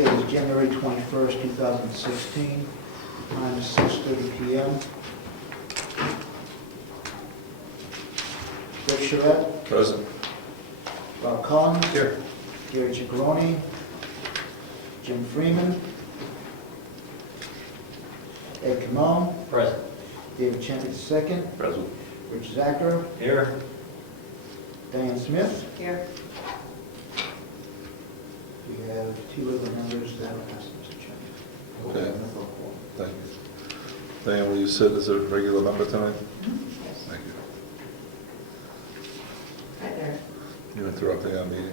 Date is January 21st, 2016. Time is 6:30 p.m. Rick Surrette, Present. Bob Collins, Here. Gary Ciccone, Jim Freeman, Ed Comeau, Present. David Champy II, Present. Rich Zacher, Here. Dianne Smith. Here. We have two other members that are absent, Mr. Chairman. Okay. Thank you. Diane, will you sit as a regular member tonight? Yes. Thank you. Hi there. You interrupting our meeting?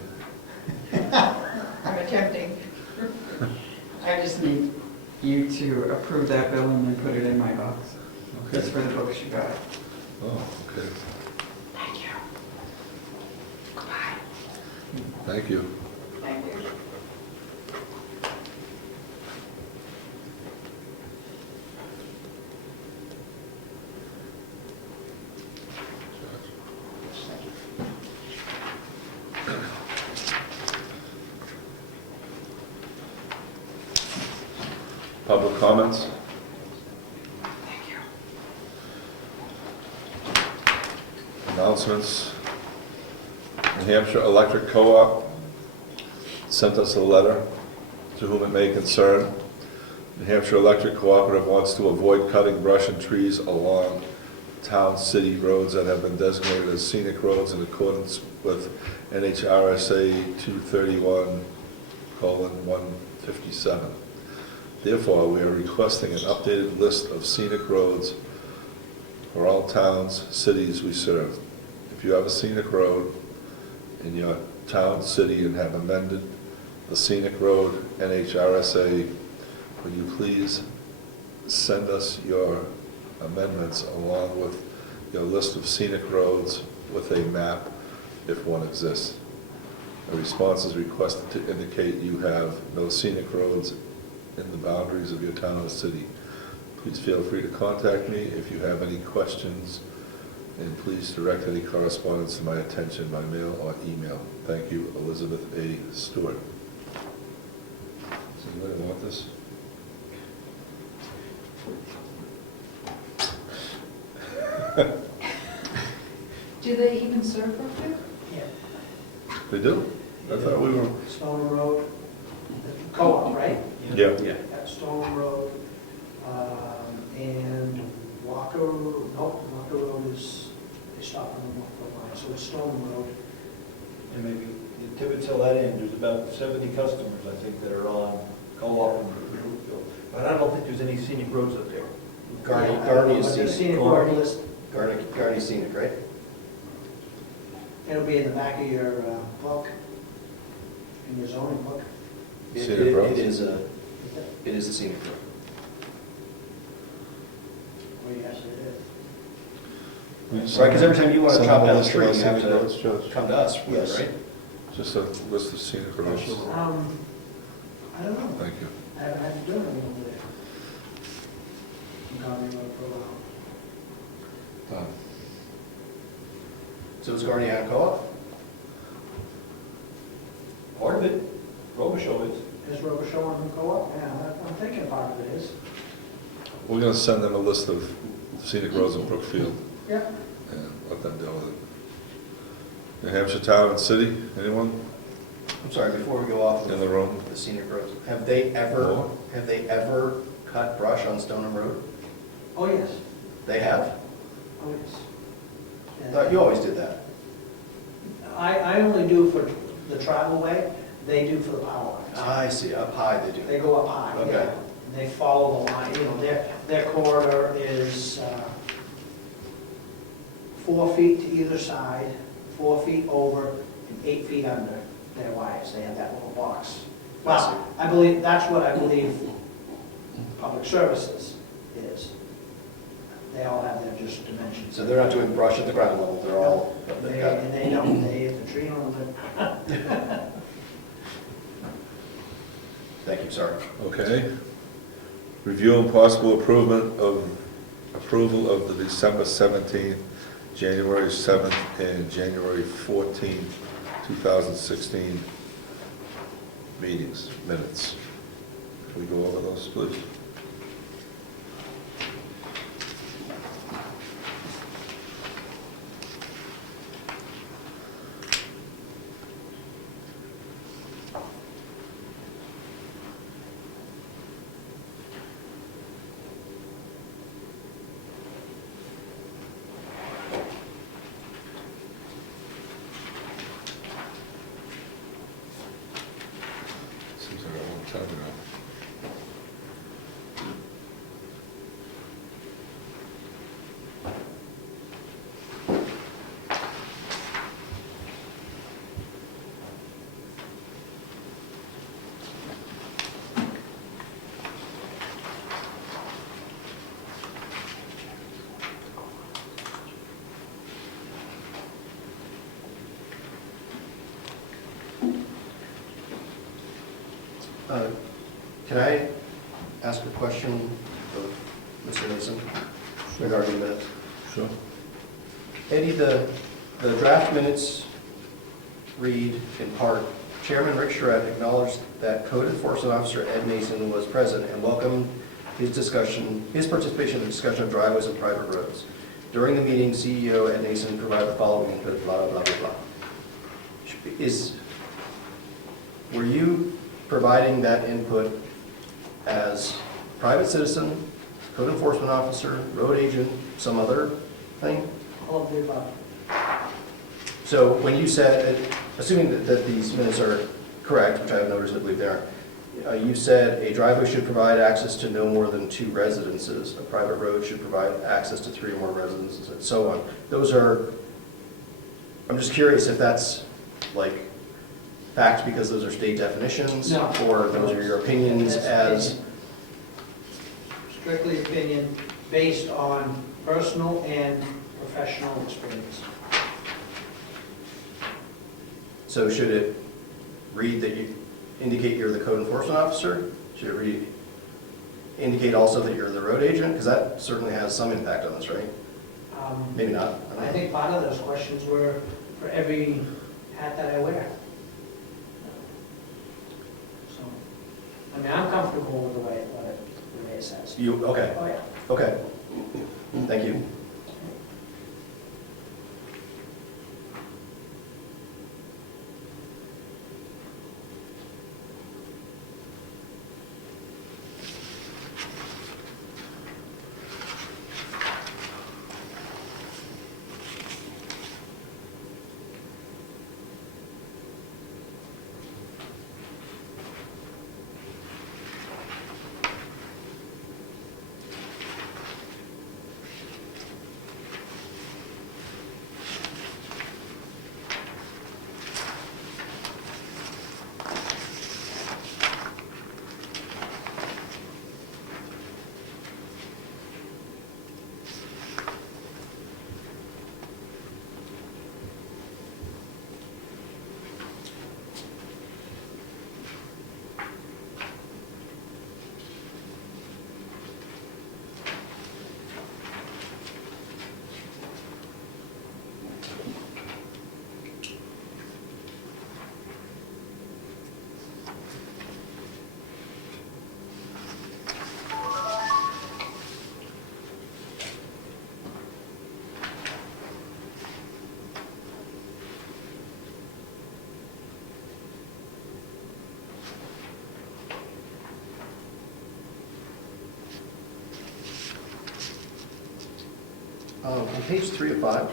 I'm attempting. I just need you to approve that bill and then put it in my box. That's for the books you got. Oh, okay. Thank you. Goodbye. Thank you. Thank you. Public comments? Thank you. Announcements. New Hampshire Electric Co-op sent us a letter to whom it may concern. New Hampshire Electric Cooperative wants to avoid cutting brush and trees along town city roads that have been designated as scenic roads in accordance with NHRSA 231:157. Therefore, we are requesting an updated list of scenic roads for all towns, cities we serve. If you have a scenic road in your town, city, and have amended the scenic road NHRSA, would you please send us your amendments along with your list of scenic roads with a map, if one exists. A response is requested to indicate you have no scenic roads in the boundaries of your town or city. Please feel free to contact me if you have any questions, and please direct any correspondence to my attention by mail or email. Thank you, Elizabeth A. Stewart. Does anybody want this? Do they even serve Brookfield? Yeah. They do? I thought we were... Stone Road, co-op, right? Yeah. At Stone Road, and Walker, Walker Road is, they stop on the Walker line, so it's Stone Road. And maybe the Tibbetts Hill that end, there's about 70 customers, I think, that are on co-op and Brookfield. But I don't think there's any scenic roads up there. Garney is But the scenic. scenic road list, Garney scenic, right? it'll be in the back of your book, in your zoning book. Scenic roads? It is a scenic road. Oh, yes, it is. Right, because every time you want to chop down a List of tree, you scenic have roads, to Josh? come to us, Yes. right? Just a list of scenic roads. I don't know, Thank you. I haven't had to do anything over there. I'm Garney Road for a while. So is Garney on co-op? Part of it, Robichaux is. Is Robichaux on the co-op? Yeah, I'm thinking part of it is. We're going to send them a list of scenic roads in Brookfield Yeah. and let them deal with it. New Hampshire Town and City, anyone I'm sorry, before we go off in of the room? the scenic roads, have they ever cut brush on Stoneham Road? Oh, yes. They have? Oh, yes. I thought you always did that. I only do for the travel way, they do for the power lines. I see, up high they do. They go up high, Okay. yeah. They follow the line, you know, their corridor is 4 feet to either side, 4 feet over, and 8 feet under their wires. They have that little box. Well, I believe, that's what I believe public services is. They all have their just dimensions. So they're not doing brush at the ground level, they're all, they've got. And they don't, they hit the tree on them. Thank you, sorry. Okay. Review and possible approval of the December 17th, January 7th, and January 14th, 2016 meetings, minutes. Can we go over those, please? Seems like a long time ago. Can I ask a question of Mr. Mason regarding that? Sure. Eddie, the draft minutes read in part, Chairman Rick Surrette acknowledged that Code Enforcement Officer Ed Mason was present and welcomed his participation in the discussion of driveways and private roads. During the meeting, CEO Ed Mason provided the following input, blah, blah, blah, blah, blah. Were you providing that input as private citizen, code enforcement officer, road agent, some other thing? All of the above. So when you said, assuming that these minutes are correct, which I have no reason to believe they aren't, you said a driveway should provide access to no more than 2 residences, a private road should provide access to 3 or more residences, and so on. Those are, I'm just curious if that's like fact because those are state definitions? No. Or those are your opinions as? Strictly opinion based on personal and professional experience. So should it read that you indicate you're the code enforcement officer? Should it read, indicate also that you're the road agent? Because that certainly has some impact on this, right? Maybe not. I don't I know. think part of those questions were for every hat that I wear. So, I mean, I'm comfortable with the way it says. You, okay, Oh, yeah. okay. Thank you. On page 3 of 5,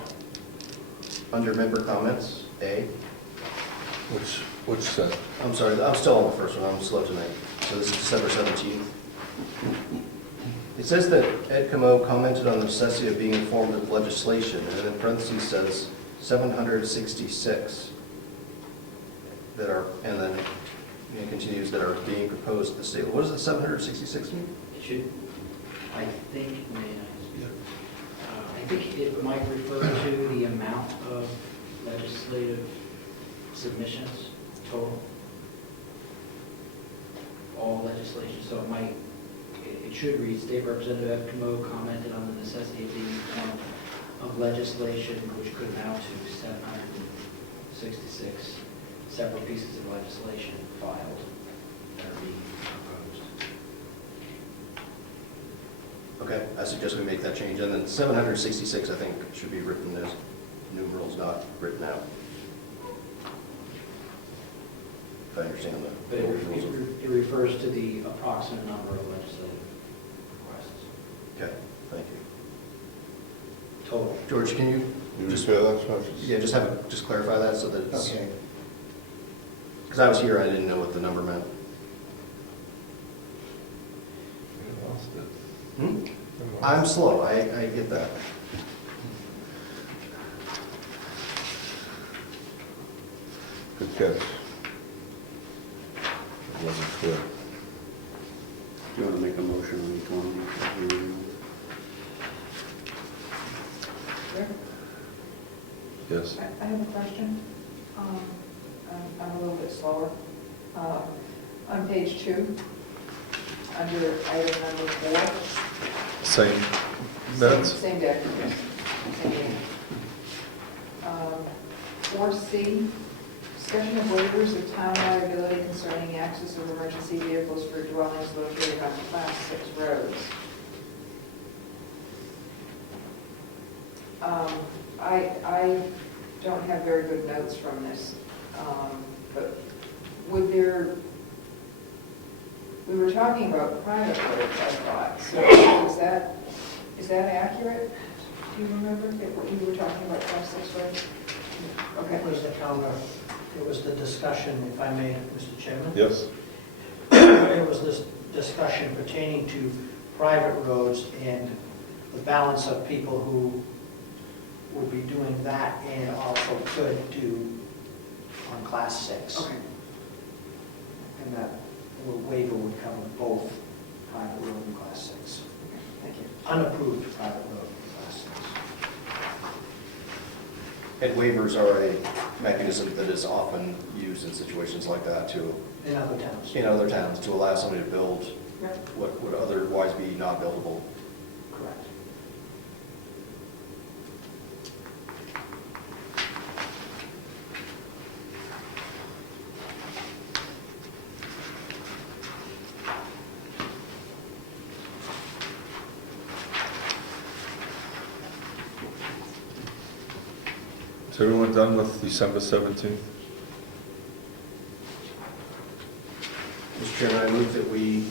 under member comments, A, Which set? I'm sorry, I'm still on the first one, I'm slow tonight. So this is December 17th. It says that Ed Comeau commented on the necessity of being informed of legislation, and then in parentheses says 766 that are, and then it continues that are being proposed at the state. What does the 766 mean? It should, I think, may I speak? I think it might refer to the amount of legislative submissions total. All legislation, so it might, it should read, State Representative Comeau commented on the necessity of being informed of legislation which could amount to 766 separate pieces of legislation filed that are being proposed. Okay, I suggest we make that change, and then 766, I think, should be written as numerals, not written out. If I understand the But it rules of- it refers to the approximate number of legislative requests. Okay, thank you. Total. George, can you You just, repair that, Josh? yeah, just clarify that so that it's, Okay. because I was here, I didn't know what the number meant. You lost it. Hmm? I'm slow, I get that. Good catch. It wasn't clear. Do you want to make a motion on each one? Yes. I have a question. I'm a little bit slower. On page 2, under item number 4. Same minutes? Same day. Same day. 4C, discussion of waivers of town liability concerning access of emergency vehicles for dwellings located on Class 6 roads. I don't have very good notes from this, but would there, we were talking about private roads, I thought, so is that accurate? Do you remember what you were talking about, Class 6 roads? Okay. It was the counter, it was the discussion, if I may, Mr. Chairman. Yes. It was this discussion pertaining to private roads and the balance of people who would be doing that and also could do on Class 6. Okay. And that waiver would cover both private road and Class 6. Thank you. Unapproved private road and Class 6. And waivers are a mechanism that is often used in situations like that to, In other towns. in other towns, to allow somebody to build Yep. what would otherwise be not buildable. Correct. Is everyone done with December 17th? Mr. Chairman, I move that we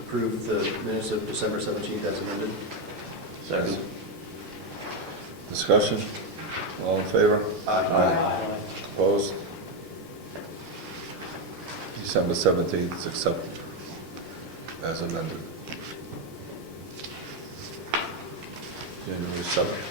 approve the minutes of December 17th as amended. Second. Discussion? All in favor? Aye. Opposed? December 17th is accepted as amended. January 7th.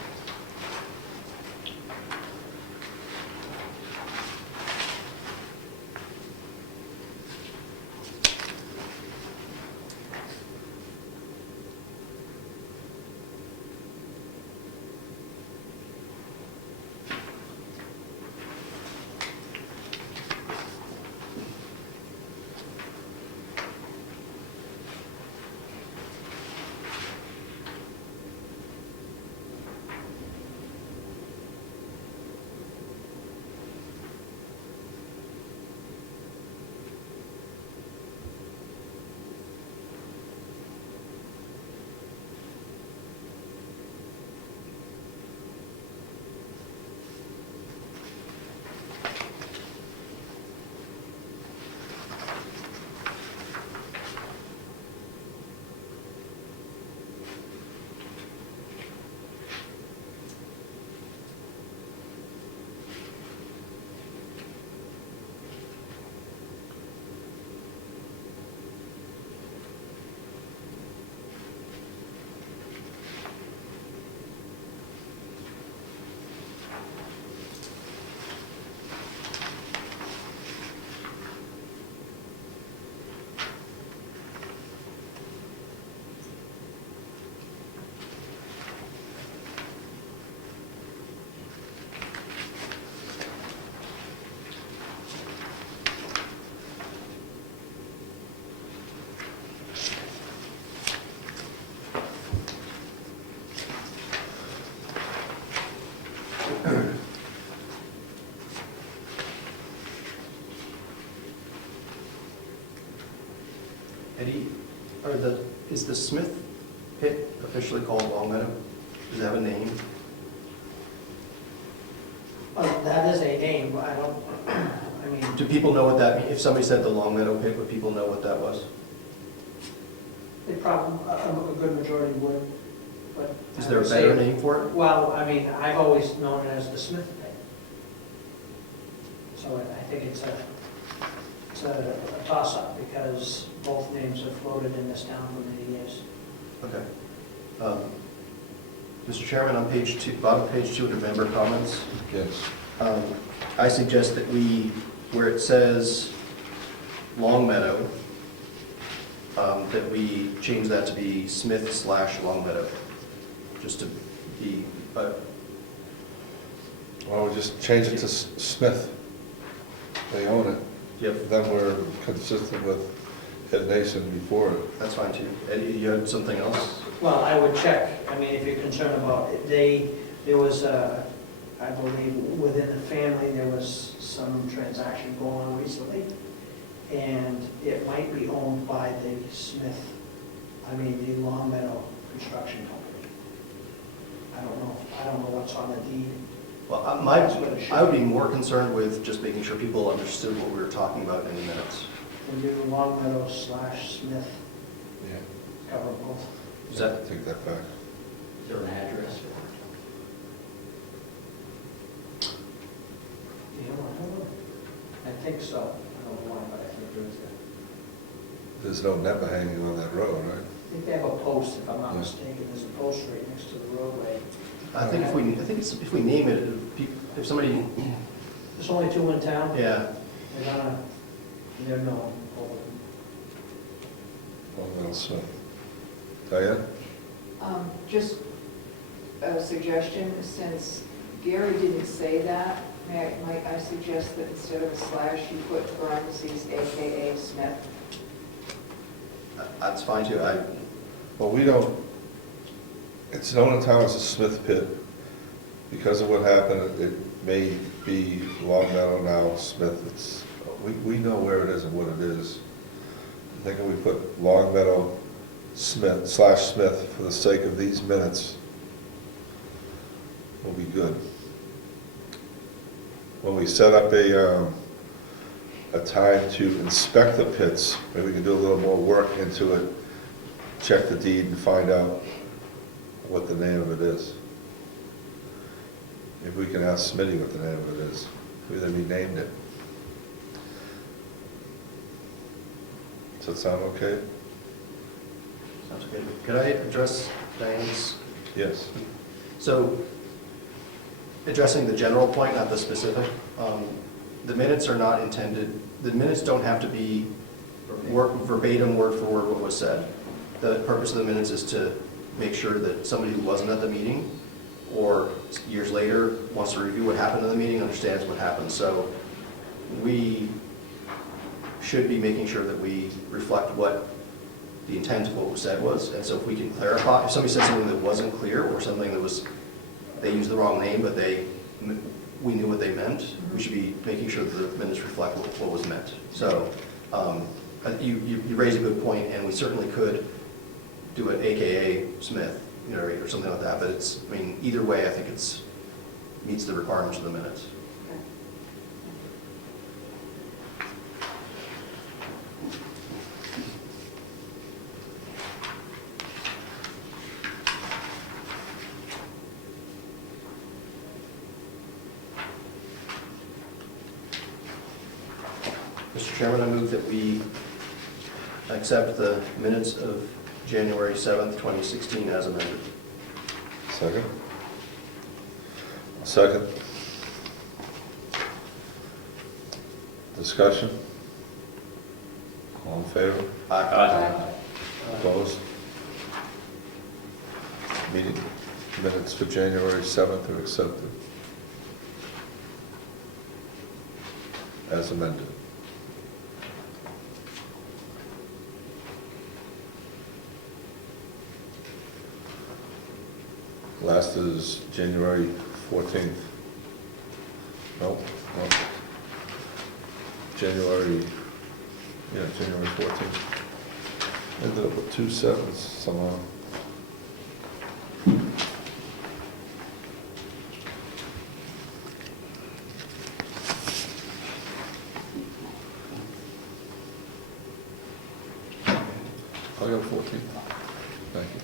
is the Smith pit officially called Long Meadow? Does it have a name? Well, that is a name, but I don't, I mean, Do people know what that means? If somebody said the Long Meadow pit, would people know what that was? they probably, a good majority would, but. Is I there a would better say- name for it? Well, I mean, I've always known it as the Smith pit. So I think it's a toss-up because both names have floated in this town for many years. Okay. Mr. Chairman, on page 2, bottom of page 2 of the member comments, Yes. I suggest that we, where it says Long Meadow, that we change that to be Smith/Long Meadow, just to be, Well, we just change it to Smith. They own it. yep, Then we're consistent with Ed Nason before it. that's fine too. Eddie, you had something else? Well, I would check, I mean, if you're concerned about it, there was, I believe, within the family, there was some transaction going on recently, and it might be owned by the Smith, the Long Meadow Construction Company. I don't know what's on the deed. Well, I would be more concerned with just making sure people understood what we were talking about in the minutes. We do Long Meadow / Smith, Yeah. cover both. Is that, Take that back. Is there an address? You know, I don't know. I think so. I don't know why, but I think there is. There's no number hanging on that road, right? I think they have a post, if I'm not Yeah. mistaken, there's a post right next to the roadway. I think if we name it, if somebody, There's only two in town. yeah, They're known. Well, so, Diane? Just a suggestion, since Gary didn't say that, might I suggest that instead of a slash, you put parentheses AKA Smith? that's fine too. Well, we don't, it's known in town as a Smith pit. Because of what happened, it may be Long Meadow now, Smith. We know where it is and what it is. I think if we put Long Meadow Smith / Smith for the sake of these minutes, we'll be good. When we set up a time to inspect the pits, maybe we can do a little more work into it, check the deed and find out what the name of it is. If we can ask Smitty what the name of it is, we then renamed it. Does that sound okay? Sounds good. Could I address Diane's? Yes. So, addressing the general point, not the specific, the minutes are not intended, the minutes don't have to be verbatim, word for word what was said. The purpose of the minutes is to make sure that somebody who wasn't at the meeting or years later wants to review what happened in the meeting, understands what happened. So we should be making sure that we reflect what the intent of what was said was. And so if we can clarify, if somebody said something that wasn't clear or something that was, they used the wrong name, but we knew what they meant, we should be making sure that the minutes reflect what was meant. So you raise a good point, and we certainly could do it AKA Smith, or something like that, but either way, I think meets the requirements of the minutes. Mr. Chairman, I move that we accept the minutes of January 7th, 2016 as amended. Second? Second. Discussion? All in favor? Aye. Opposed? Meeting minutes for January 7th are accepted as amended. Last is January 14th. No. January 14th. Ended up with 2 sevens somehow. I got 14. Thank you.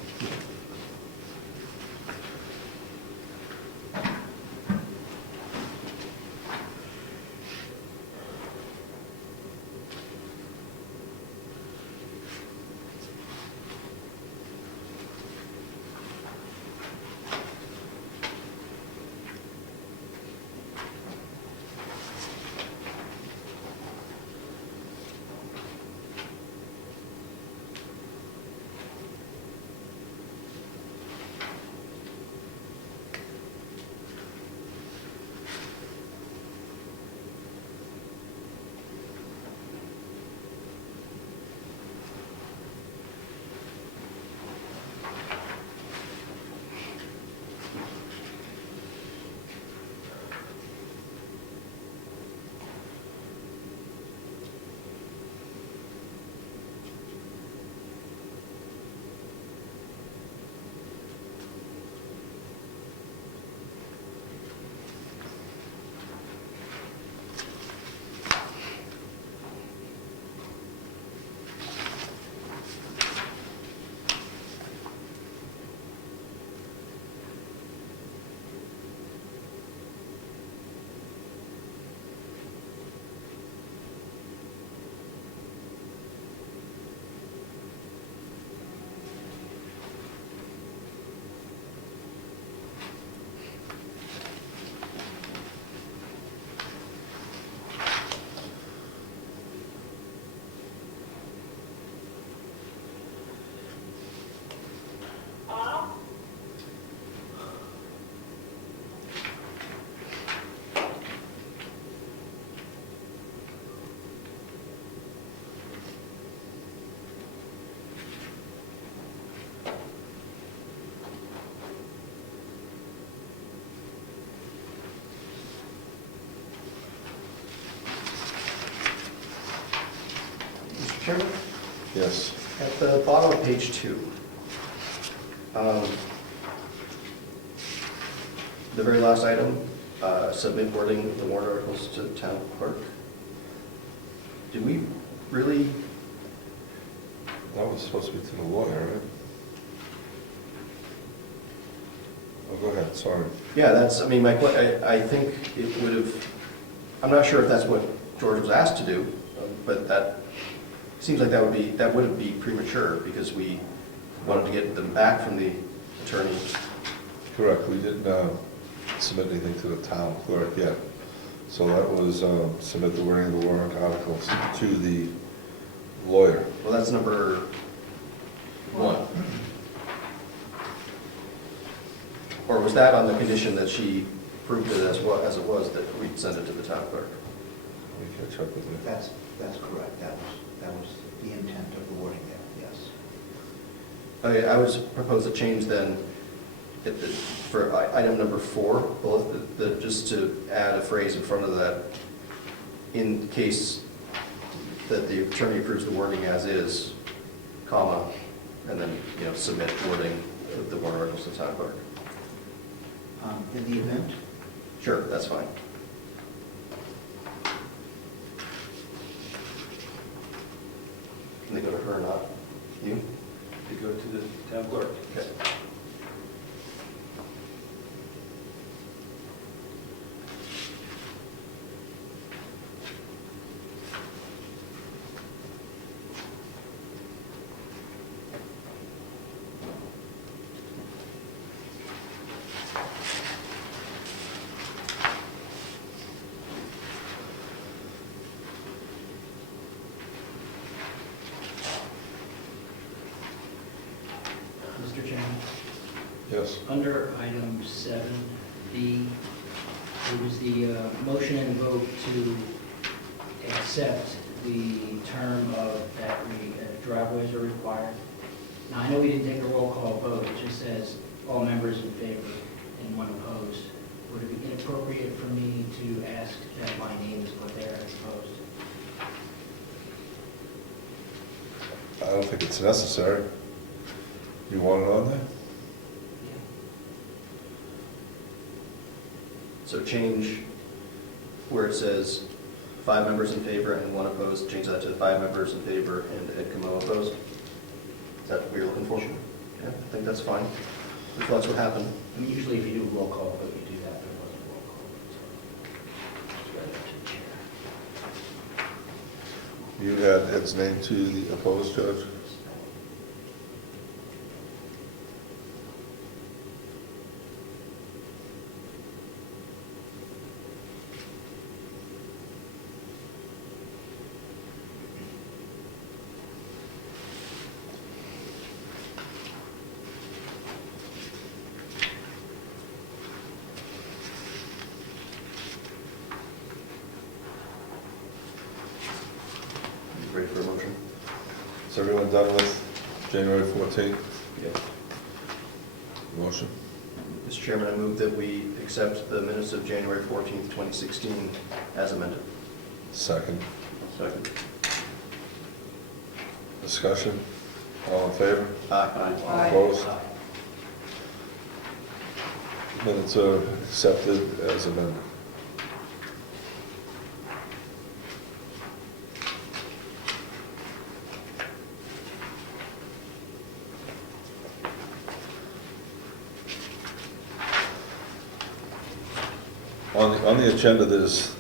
Mr. Chairman? Yes. At the bottom of page 2, the very last item, submit wording of the warrant articles to the town clerk. Do we really, That was supposed to be to the lawyer, right? Oh, go ahead, sorry. yeah, that's, I mean, I think it would have, I'm not sure if that's what George was asked to do, but that seems like that would be premature because we wanted to get them back from the attorney. Correct, we didn't submit anything to the town clerk yet. So that was submit the wording of the warrant articles to the lawyer. Well, that's number 1. Or was that on the condition that she proved it as it was, that we'd send it to the town clerk? Let me catch up with you. That's correct. That was the intent of the wording there, yes. Okay, I was proposed a change then for item number 4, just to add a phrase in front of that, in case that the attorney approves the wording as is, comma, and then, submit wording of the warrant articles to the town clerk. In the event, Sure, that's fine. Can they go to her or not? You? To go to the town clerk. Okay. Mr. Chairman, Yes. under item 7B, it was the motion and vote to accept the term of that driveways are required. Now, I know we didn't take a roll call vote, it just says all members in favor and 1 opposed. Would it be inappropriate for me to ask that my name is put there as opposed? don't think it's necessary. You want it on there? So change where it says 5 members in favor and 1 opposed, change that to 5 members in favor and Ed Comeau opposed? Is that what you're looking for? Yeah, I think that's fine. If that's what happened. I mean, usually if you do a roll call vote, you do that, but it wasn't a roll call vote, so it's right up to the chair. You add Ed's name to the opposed, Judge? Ready for a motion? Is everyone done with January 14th? Yes. Motion? Mr. Chairman, I move that we accept the minutes of January 14th, 2016 as amended. Second. Second. Discussion? All in favor? Aye. Aye. Opposed? Minutes are accepted as amended. On the agenda, there's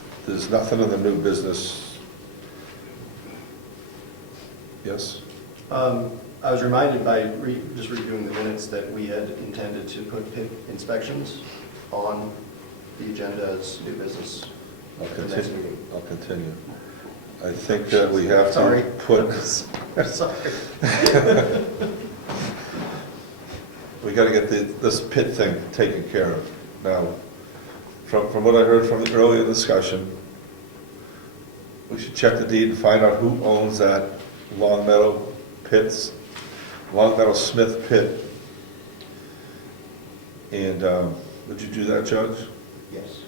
nothing in the new business. Yes? I was reminded by just reviewing the minutes that we had intended to put pit inspections on the agenda as new business. I'll at the next continue. meeting. I'll continue. I think that we have Sorry. to put, Sorry. we got to get this pit thing taken care of. Now, from what I heard from the earlier discussion, we should check the deed and find out who owns that Long Meadow Smith pit. And would you do that, Judge? Yes.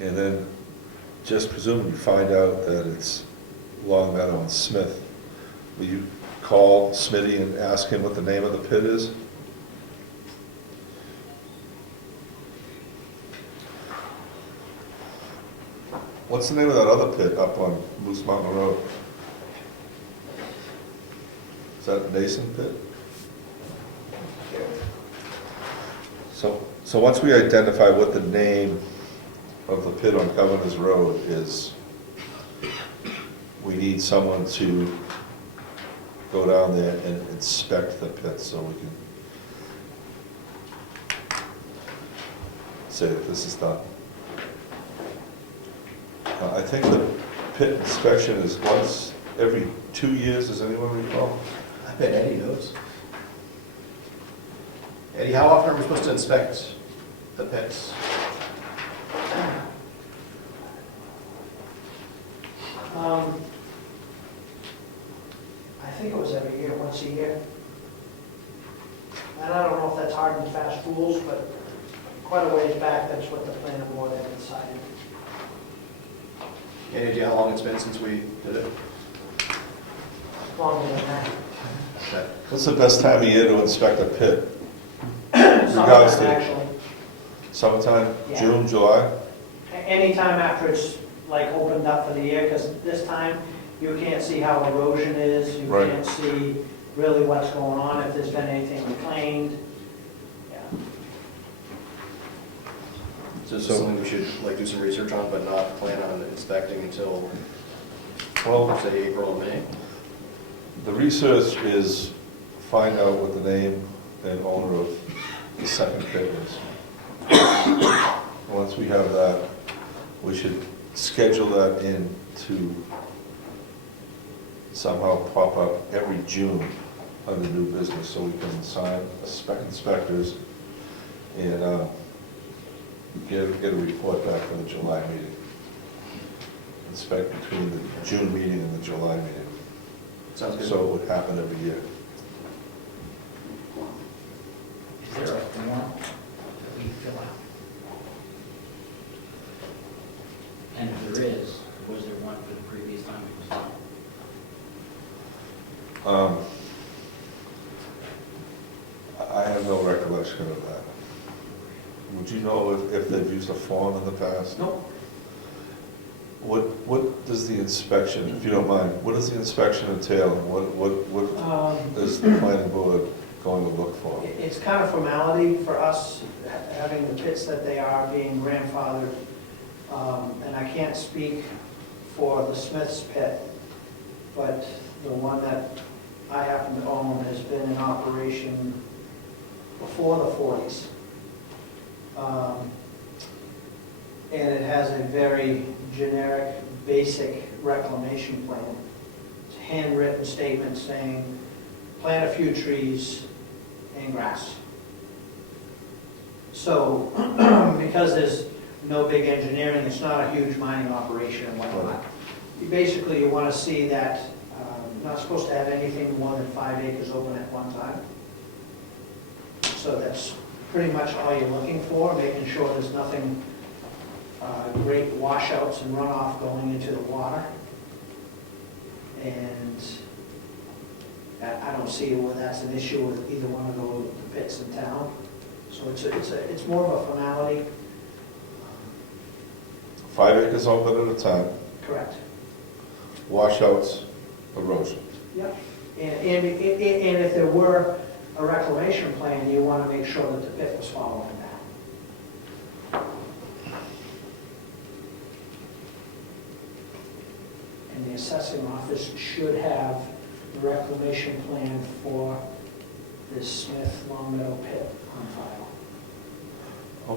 And then just presumably find out that it's Long Meadow and Smith. Will you call Smitty and ask him what the name of the pit is? What's the name of that other pit up on Moose Mountain Road? Is that Nason Pit? So once we identify what the name of the pit on Governor's Road is, we need someone to go down there and inspect the pit so we can say that this is done. I think the pit inspection is once every 2 years, does anyone recall? I bet Eddie knows. Eddie, how often are we supposed to inspect the pits? I think it was every year, once a year. And I don't know if that's hard and fast rules, but quite a ways back, that's what the planning board had decided. Any idea how long it's been since we did it? Longer than that. Okay. What's the best time of year to inspect a pit? Regards Summertime, to actually. summertime, Yeah. June, July? Anytime after it's like opened up for the year, because this time you can't see how erosion is, you Right. can't see really what's going on, if there's been anything reclaimed. Yeah. So is this something we should like do some research on, but not plan on inspecting until, Well, say, April or May? the research is find out what the name and owner of the second pit is. Once we have that, we should schedule that in to somehow pop up every June under new business, so we can assign spec inspectors and get a report back for the July meeting. Inspect between the June meeting and the July meeting. Sounds good. So it would happen every year. Is there a form that we fill out? And if there is, was there one for the previous time it was done? I have no recollection of that. Would you know if they've used a form in the past? Nope. What does the inspection, if you don't mind, what does the inspection entail? What is the planning board going to look for? It's kind of formality for us, having the pits that they are being grandfathered. And I can't speak for the Smith's pit, but the one that I happen to own has been in operation before the 40s. And it has a very generic, basic reclamation plan. It's a handwritten statement saying, plant a few trees and grass. So, because there's no big engineering, it's not a huge mining operation and whatnot. You want to see that you're not supposed to have anything more than 5 acres open at one time. So that's pretty much all you're looking for, making sure there's nothing, great washouts and runoff going into the water. And I don't see where that's an issue with either one of the pits in town. So it's more of a formality. 5 acres open at a time, Correct. washouts, erosion. Yep. And if there were a reclamation plan, you want to make sure that the pit was following that. And the assessing office should have the reclamation plan for this Smith Long Meadow pit on file.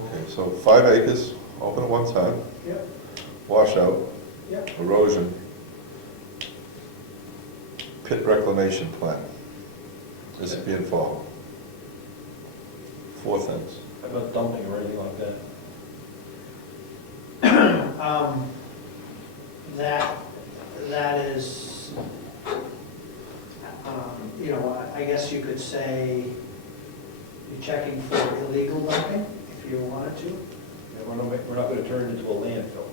Okay, so 5 acres, open at one time, Yep. washout, Yep. erosion, pit reclamation plan. Is it being followed? 4 things. How about dumping or anything like that? That is, I guess you could say you're checking for illegal dumping if you wanted to. Yeah, we're not going to turn it into a landfill.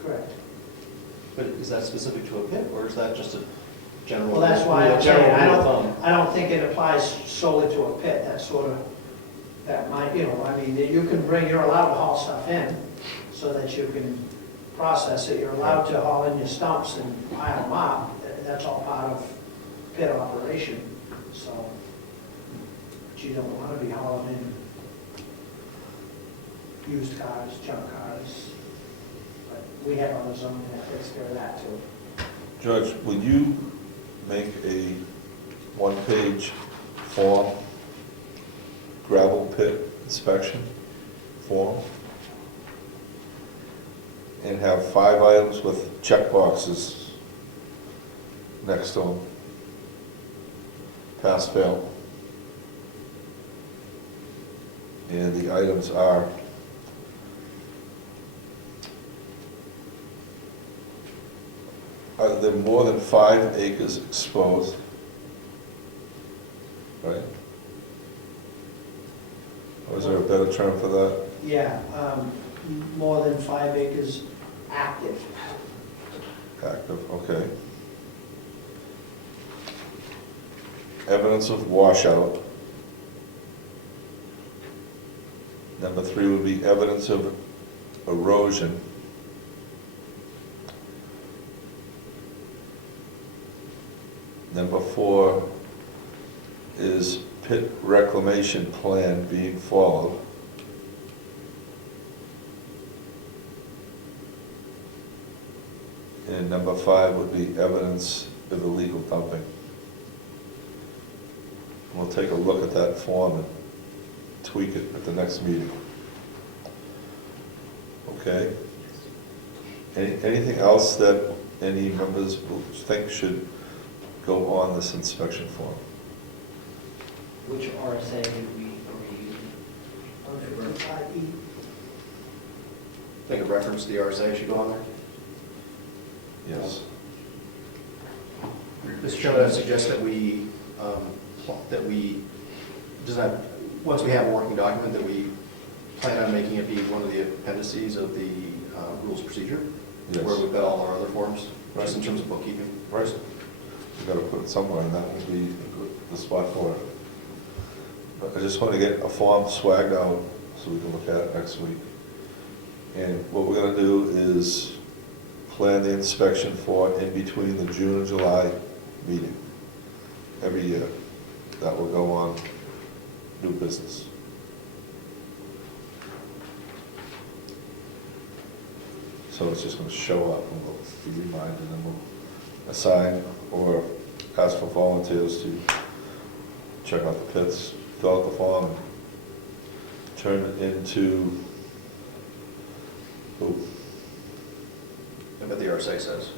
Correct. But is that specific to a pit, or is that just a general? Well, that's why I'm general saying, rule of thumb? I don't think it applies solely to a pit, that sort of, that might, you you're allowed to haul stuff in so that you can process it, you're allowed to haul in your stumps and pile them up, that's all part of pit operation, so, but you don't want to be hauling in used cars, junk cars, but we have other zoning that takes care of that too. Judge, will you make a 1-page form, gravel pit inspection form, and have 5 items with check boxes next to them? Pass, fail. And the items are there more than 5 acres exposed? Right? Or is there a better term for that? Yeah, more than 5 acres active. Active, okay. Evidence of washout. Number 3 would be evidence of erosion. Number 4 is pit reclamation plan being followed. And number 5 would be evidence of illegal dumping. We'll take a look at that form and tweak it at the next meeting. Okay? Anything else that any members will think should go on this inspection form? Which RSA did we using? 55E. I think a reference to the RSA should go on there. Yes. Mr. Chairman, I suggest that we once we have a working document, that we plan on making it be one of the appendices of the rules of procedure, Yes. where we've got all our other forms, just in terms of bookkeeping. Right. we gotta put it somewhere, and that would be the spot for it. But I just wanna get a form swagged out, so we can look at it next week. And what we're gonna do is plan the inspection for in between the June and July meeting, every year. That will go on new business. So it's just gonna show up, and we'll be reminded, and we'll assign or ask for volunteers to check out the pits, fill out the form, and turn it into, I bet the RSA says.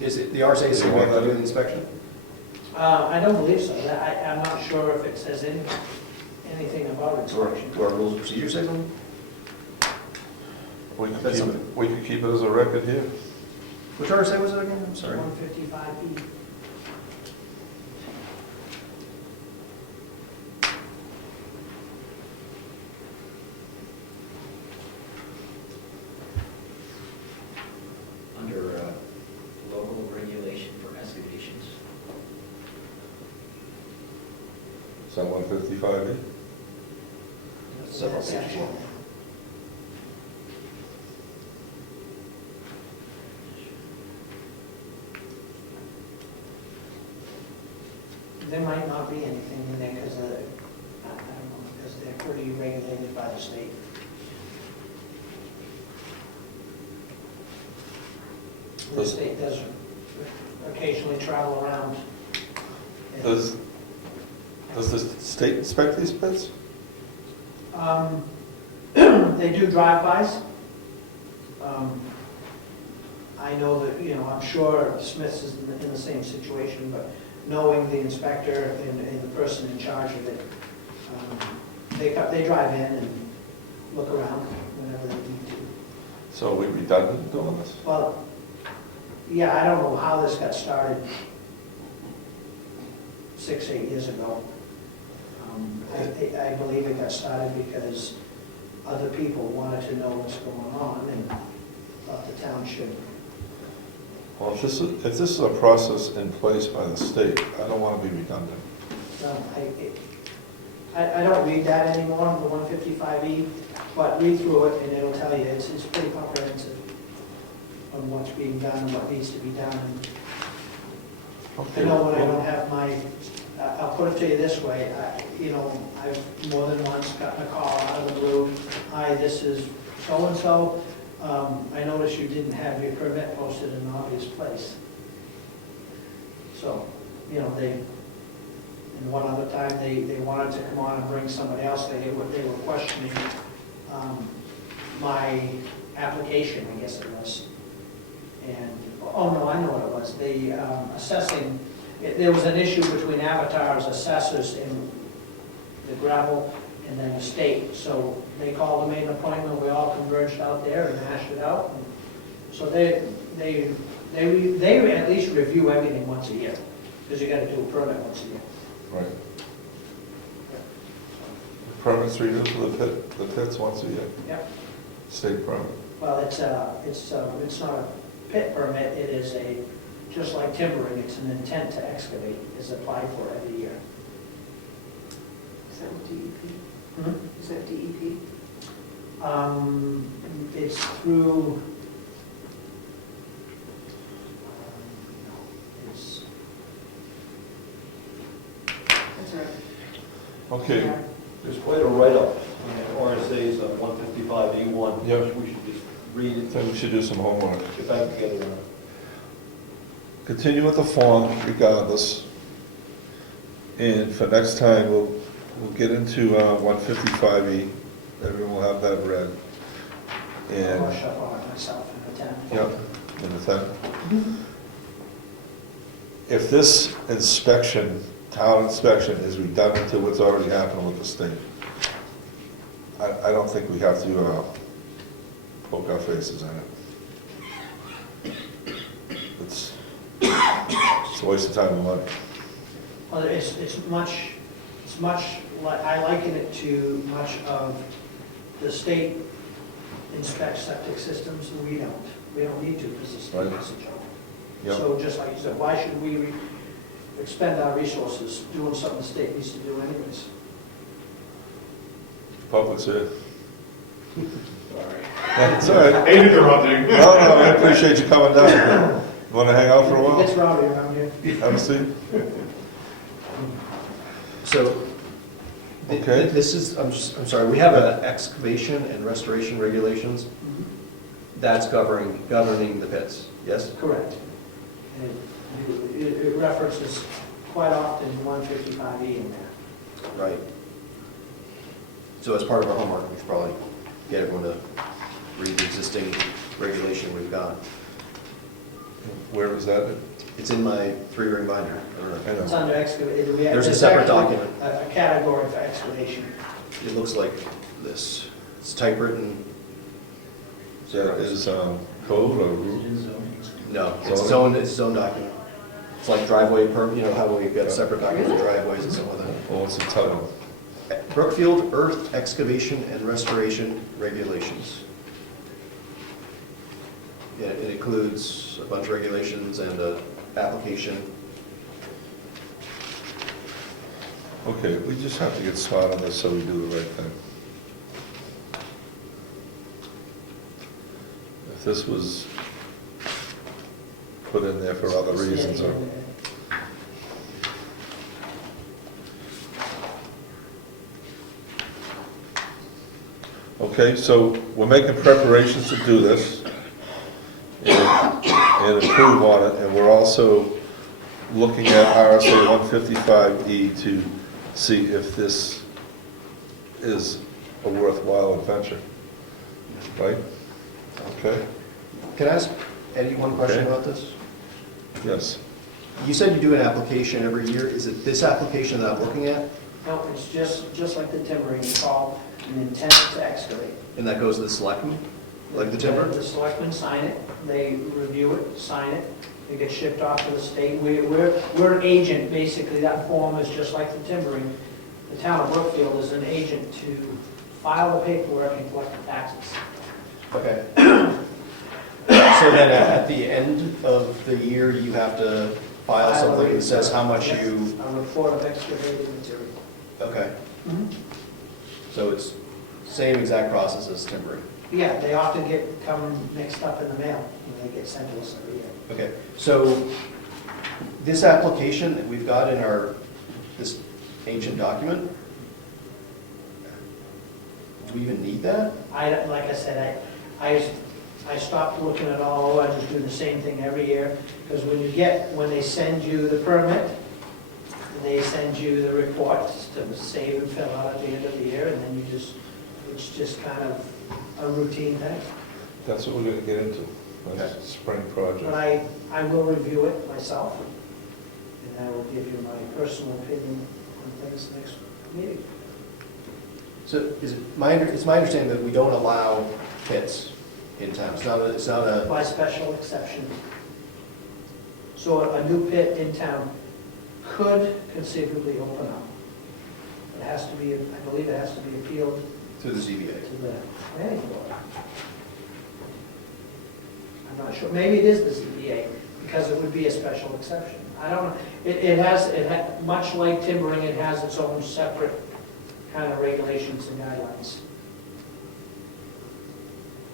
Is it, the RSA saying we have to do the inspection? I don't believe so. I'm not sure if it says anything about inspection. Do our rules of procedure say something? we could That's keep it, something. we could keep it as a record here. Which RSA was it again? I'm sorry. 155E. Under local regulation for excavations. Is that 155E? Several That's the pages. actual- There might not be anything in there because, I don't know, because they're pretty regulated by the state. The state does occasionally travel around. and, Does the state inspect these pits? They do drive-bys. I know that, I'm sure Smith's is in the same situation, but knowing the inspector and the person in charge of it, they drive in and look around whenever they need to. So are we redundant in doing this? Well, yeah, I don't know how this got started 6-8 years ago. I believe it got started because other people wanted to know what's going on and thought the town should. Well, if this is a process in place by the state, I don't want to be redundant. I don't read that anymore, the 155E, but read through it and it'll tell you, it's pretty comprehensive on what's being done and what needs to be done. And Okay. I know when I don't have my, I'll put it to you this way, I've more than once gotten a call out of the blue, hi, this is so-and-so, I noticed you didn't have your permit posted in an obvious place. So, and one other time, they wanted to come on and bring somebody else, they were questioning my application, I guess it was. And, oh no, I know what it was, the assessing, there was an issue between Avatar's assessors and the gravel and then the state. So they called and made an appointment, we all converged out there and hashed it out. And so they at least review everything once a year, because you gotta do a permit once a year. Right. Permits renewed for the pits once a year, Yep. state permit. Well, it's not a pit permit, it is just like timbering, it's an intent to excavate, is applied for every year. Is that DEP? Hmm? Is that DEP? It's through, it's, That's right. Okay, Yeah. There's quite a write-up in RSA's 155E1. Yep. We should just read I it, think we should do some homework. get back together on it. Continue with the form regardless. And for next time, we'll get into 155E. Everyone will have that read. I'll And, brush up on it myself in the town. yep, in the thing. If this inspection, town inspection, is redundant to what's already happened with the state, I don't think we have to poke our faces in it. It's a waste of time and money. Well, it's much like, I liken it to much of the state inspects septic systems, and we don't need to, because the state Right. does a job. Yep. So just like you said, why should we expend our resources doing something the state needs to do anyways? Public's here. Sorry. That's all right. Hate interrupting. No, I appreciate you coming down. Want to hang out for a It gets while? rowdy around here. Have a seat? So, Okay. this is, I'm sorry, we have an excavation and restoration regulations that's governing the pits, yes? Correct. And it references quite often 155E in there. Right. So as part of our homework, we should probably get everyone to read the existing regulation we've got. Where is that? It's in my 3-ring binder. I don't know. I It's know. under excavation. There's a separate document. A category for excavation. It looks like this. It's typewritten. That is code or Is it rule? in zoning? No, it's its own document. It's like driveway permit, you know how we've got separate documents for driveways and stuff like that. Well, what's the title? Brookfield Earth Excavation and Restoration Regulations. Yeah, it includes a bunch of regulations and an application. Okay, we just have to get smart on this so we do the right thing. If this was put in there for other reasons, or, okay, so we're making preparations to do this and improve on it, and we're also looking at RSA 155E to see if this is a worthwhile adventure, right? Okay, Can I ask Eddie one question Okay. about this? yes. You said you do an application every year. Is it this application that I'm looking at? No, it's just like the timbering, it's called an intent to excavate. And that goes to the selectmen, like the timber? The selectmen sign it, they review it, sign it, it gets shipped off to the state. We're an agent, basically, that form is just like the timbering. The town of Brookfield is an agent to file the paperwork and collect the taxes. Okay. So then at the end of the year, you have to file something that says how much you, A report of excavated material. okay. So it's same exact process as timbering. Yeah, they often come mixed up in the mail, and they get sent to us every year. Okay, so this application that we've got in this ancient document, do we even need that? Like I said, I stopped looking at all, I just do the same thing every year, because when they send you the permit, they send you the reports to save and fill out at the end of the year, and then it's just kind of a routine thing. That's what we're gonna get into, Okay. spring But project. I will review it myself, and I will give you my personal opinion on things next meeting. So it's my understanding that we don't allow pits in town. It's not a, By special exception. So a new pit in town could conceivably open up. It has to be, I believe it has to be appealed through the ZBA. to the planning board. I'm not sure, maybe it is the ZBA, because it would be a special exception. I don't know, much like timbering, it has its own separate kind of regulations and guidelines.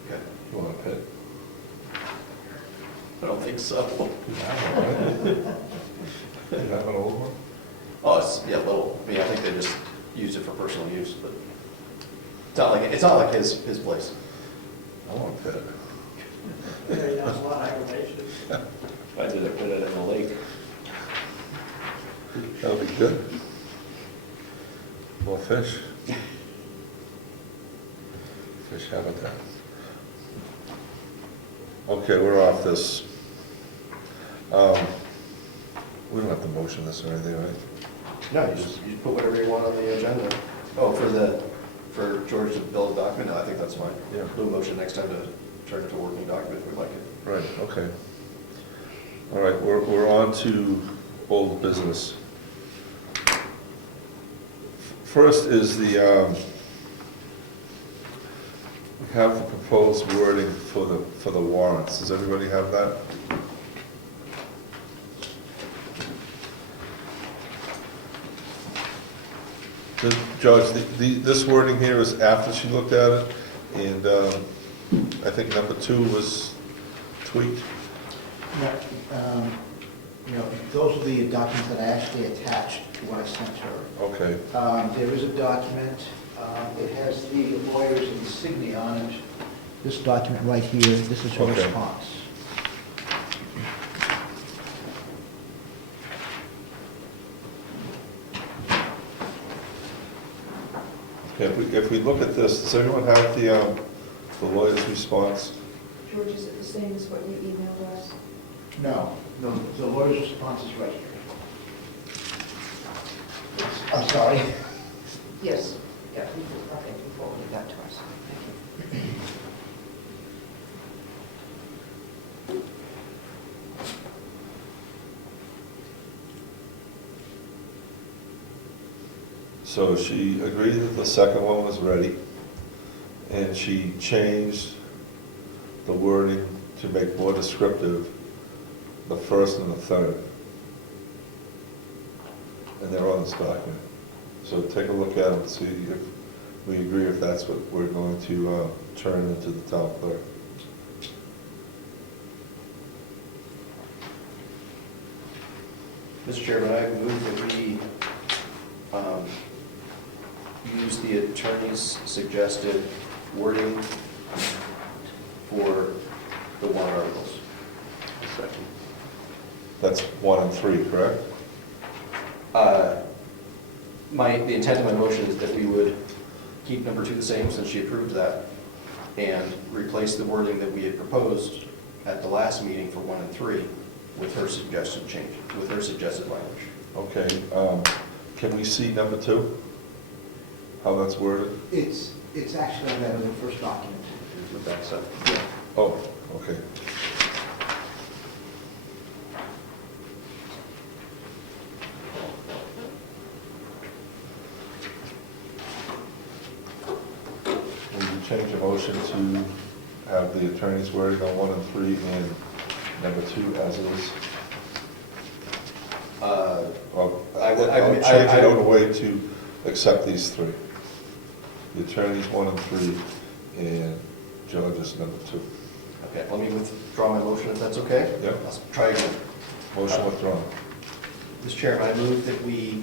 Okay. You want a pit? I don't think so. You have an old one? Oh, yeah, little. I mean, I think they just used it for personal use, but it's not like his place. I want a pit. There, that's a lot of aggravation. I did it, put it in the lake. That would be good. More fish. Fish habitat. Okay, we're off this. We don't have to motion this or anything, right? No, you just put whatever you want on the agenda. Oh, for George to build a document? No, I think that's fine. Yeah. Do a motion next time to turn it to a working document if we like it. Right, okay. All right, we're on to old business. First is we have the proposed wording for the warrants. Does everybody have that? George, this wording here is after she looked at it, and I think number 2 was tweaked. You know, those are the documents that I actually attached to what I sent her. Okay, There is a document, it has the lawyer's insignia on it. This document right here, this is her Okay. response. if we look at this, does everyone have the lawyer's response? George, is it the same as what you emailed us? No, the lawyer's response is right here. I'm sorry. Yes. Yeah, okay, you forwarded that to us. Thank you. So she agreed that the second one was ready, and she changed the wording to make more descriptive the first and the third. And they're on this document. So take a look at them and see if we agree if that's what we're going to turn into the town clerk. Mr. Chairman, I move that we use the attorney's suggested wording for the warrant articles. Second. That's 1 and 3, correct? The intent of my motion is that we would keep number 2 the same since she approved that, and replace the wording that we had proposed at the last meeting for 1 and 3 with her suggested change, with her suggested language. Okay, can we see number 2? How that's worded? It's actually on that in the first document. With that said. Yeah. Oh, okay. Will you change the motion to have the attorney's wording on 1 and 3 and number 2 as it is? Well, I'll change it on a way to accept these 3. The attorney's 1 and 3, and George's number 2. Okay, let me withdraw my motion if that's okay? Yep. Let's try again. Motion withdrawn. Mr. Chairman, I move that we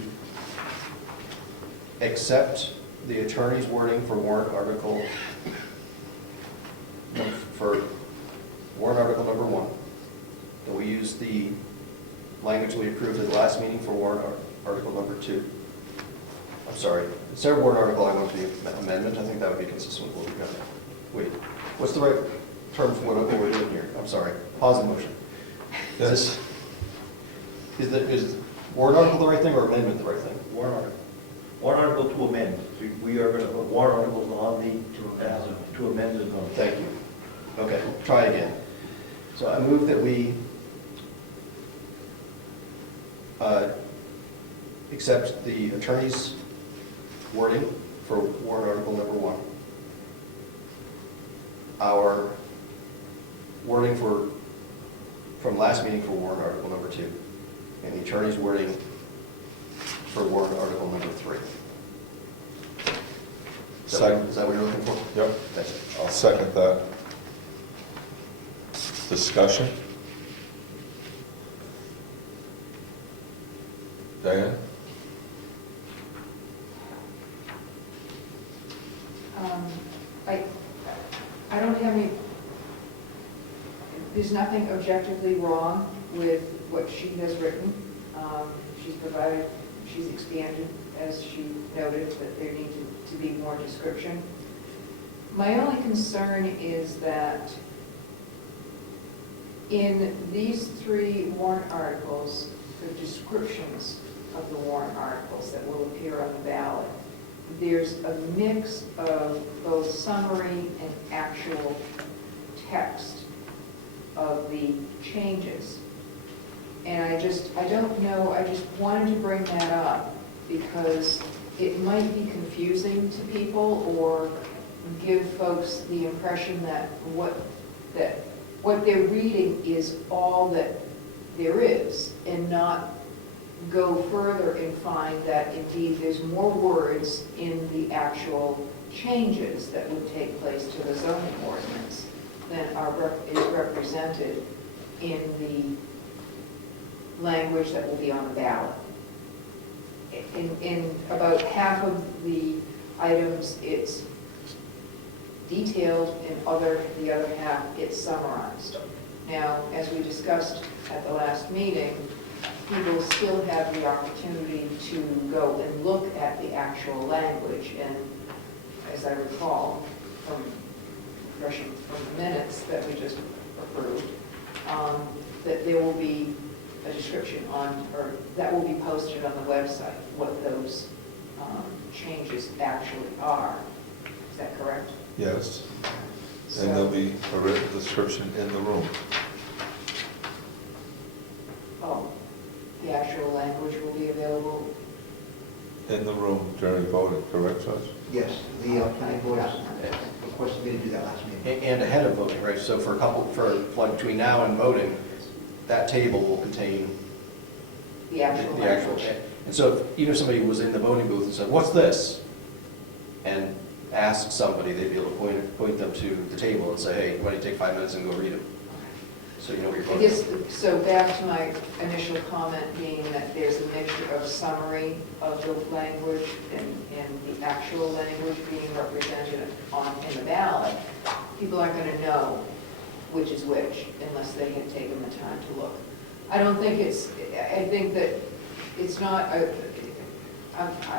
accept the attorney's wording for warrant article, for warrant article number 1. That we use the language we approved at the last meeting for warrant article number 2. I'm sorry, instead of warrant article, I want the amendment. I think that would be consistent with what we've got. Wait, what's the right term for what we're doing here? I'm sorry. Pause the motion. Yes. Is warrant article the right thing or amendment the right thing? Warrant article. Warrant article to amend. We are going to put warrant articles on the, to amend the vote. Thank you. Okay, try again. So I move that we accept the attorney's wording for warrant article number 1. Our wording from last meeting for warrant article number 2. And the attorney's wording for warrant article number 3. Second. Is that what you're looking for? Yep. Thanks. I'll second that. Discussion? Diane? I don't have any, there's nothing objectively wrong with what she has written. She's expanded, as she noted, that there needs to be more description. My only concern is that in these 3 warrant articles, the descriptions of the warrant articles that will appear on the ballot, there's a mix of both summary and actual text of the changes. And I don't know, I just wanted to bring that up because it might be confusing to people or give folks the impression that what they're reading is all that there is and not go further and find that indeed there's more words in the actual changes that would take place to the zoning ordinance than is represented in the language that will be on the ballot. In about half of the items, it's detailed, in the other half, it's summarized. Now, as we discussed at the last meeting, people still have the opportunity to go and look at the actual language, and as I recall from the minutes that we just approved, that there will be a description on, or that will be posted on the website, what those changes actually are. Is that correct? Yes, So- and there'll be a written description in the room. Oh, the actual language will be available? In the room during voting, correct, Judge? Yes, the planning board, of course, we didn't do that last meeting. And ahead of voting, right? So for like between now and voting, that table will contain The actual the actual. language? And so even if somebody was in the voting booth and said, "What's this?" and asked somebody, they'd be able to point them to the table and say, "Hey, why don't you take 5 minutes and go read it?" So you know what you're I voting. guess, so back to my initial comment being that there's a mixture of summary of the language and the actual language being represented in the ballot. People aren't going to know which is which unless they had taken the time to look. I don't think I think that it's not,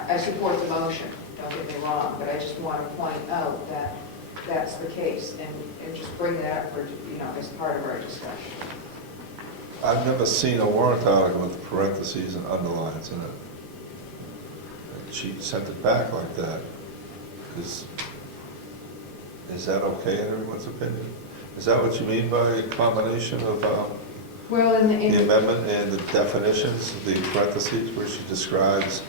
I support the motion, don't get me wrong, but I just want to point out that that's the case and just bring that up for, as part of our discussion. I've never seen a warrant article with parentheses and underlines in it. And she sent it back like that. Is that okay in everyone's opinion? Is that what you mean by a combination of Well, the amendment and the definitions, the parentheses, where she describes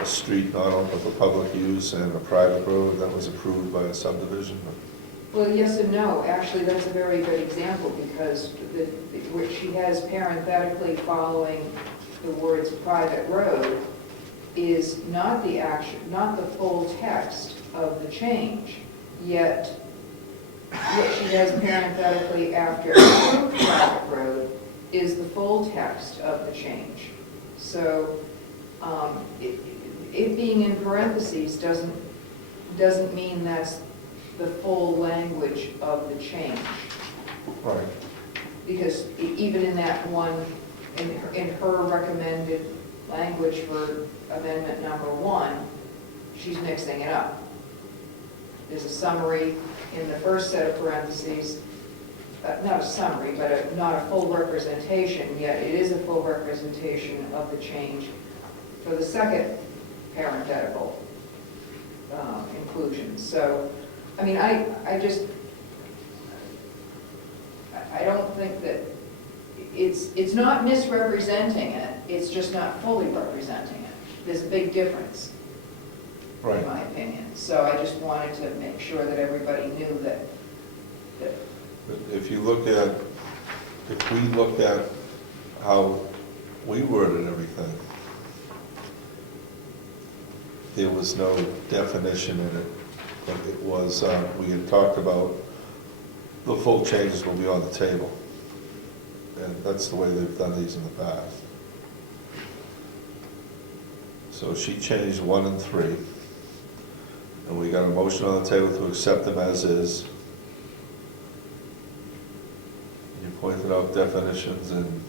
a street not open for public use and a private road that was approved by a subdivision? well, yes and no. Actually, that's a very good example because where she has parenthetically following the words private road is not the full text of the change, yet what she has parenthetically after approved private road is the full text of the change. So it being in parentheses doesn't mean that's the full language of the change. Right. Because even in that one, in her recommended language for amendment number 1, she's mixing it up. There's a summary in the first set of parentheses, not a summary, but not a full representation, yet it is a full representation of the change for the second parenthetical inclusion. So, I mean, I don't think that it's not misrepresenting it, it's just not fully representing it. There's a big difference, Right. in my opinion. So I just wanted to make sure that everybody knew that But if we look at how we worded everything, there was no definition in it, but it was, we had talked about the full changes will be on the table. And that's the way they've done these in the past. So she changed 1 and 3. And we got a motion on the table to accept them as is. You pointed out definitions and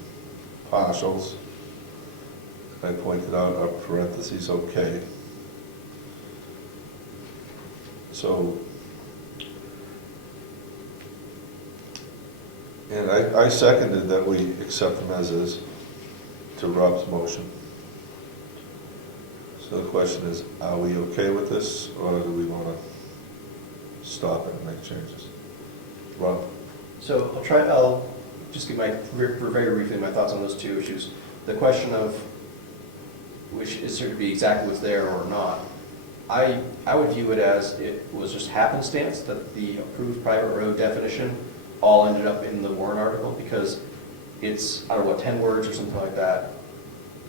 partials. I pointed out our parentheses, okay. So, and I seconded that we accept them as is to Rob's motion. So the question is, are we okay with this, or do we want to stop it and make changes? Rob? So I'll just give very briefly my thoughts on those two issues. The question of which is to be exactly what's there or not. I would view it as it was just happenstance that the approved private road definition all ended up in the warrant article because it's, I don't know what, 10 words or something like that.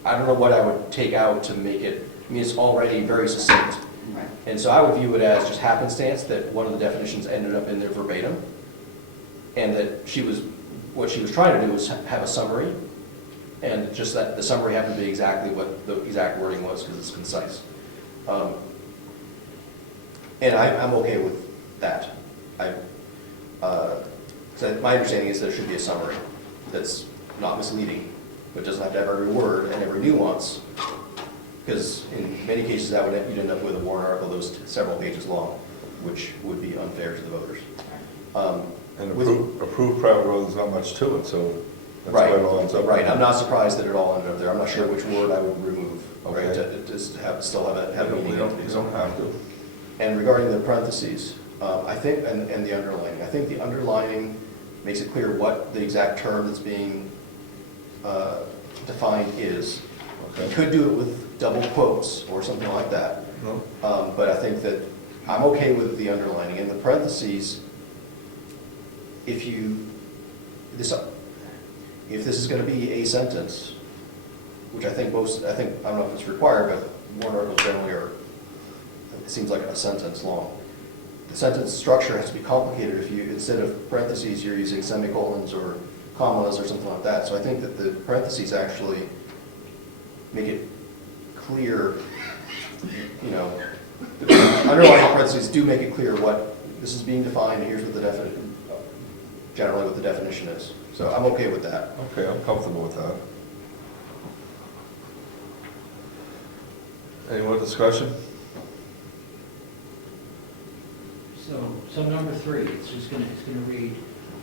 I don't know what I would take out to make it, I mean, it's already very succinct. Right. And so I would view it as just happenstance that one of the definitions ended up in there verbatim, and that what she was trying to do was have a summary, and just that the summary happened to be exactly what the exact wording was, because it's concise. And I'm okay with that. So my understanding is there should be a summary that's not misleading, but doesn't have to have every word and every nuance, because in many cases you'd end up with a warrant article that was several pages long, which would be unfair to the voters. And approved private road, there's not much to it, so that's Right, why it all ends up. right. I'm not surprised that it all ended up there. I'm not sure which word I would remove, right, Okay. to just still have You meaning. don't have to. And regarding the parentheses, I think, and the underlining, I think the underlining makes it clear what the exact term that's being defined is. You Okay. could do it with double quotes or something like that. No? But I think that I'm okay with the underlining. In the parentheses, if this is going to be a sentence, which I don't know if it's required, but warrant articles generally are, it seems like a sentence long. The sentence structure has to be complicated if you, instead of parentheses, you're using semicolons or commas or something like that. So I think that the parentheses actually make it clear, the underlying parentheses do make it clear what this is being defined, here's what generally what the definition is. So I'm okay with that. Okay, I'm comfortable with that. Any more discussion? So number 3, it's gonna read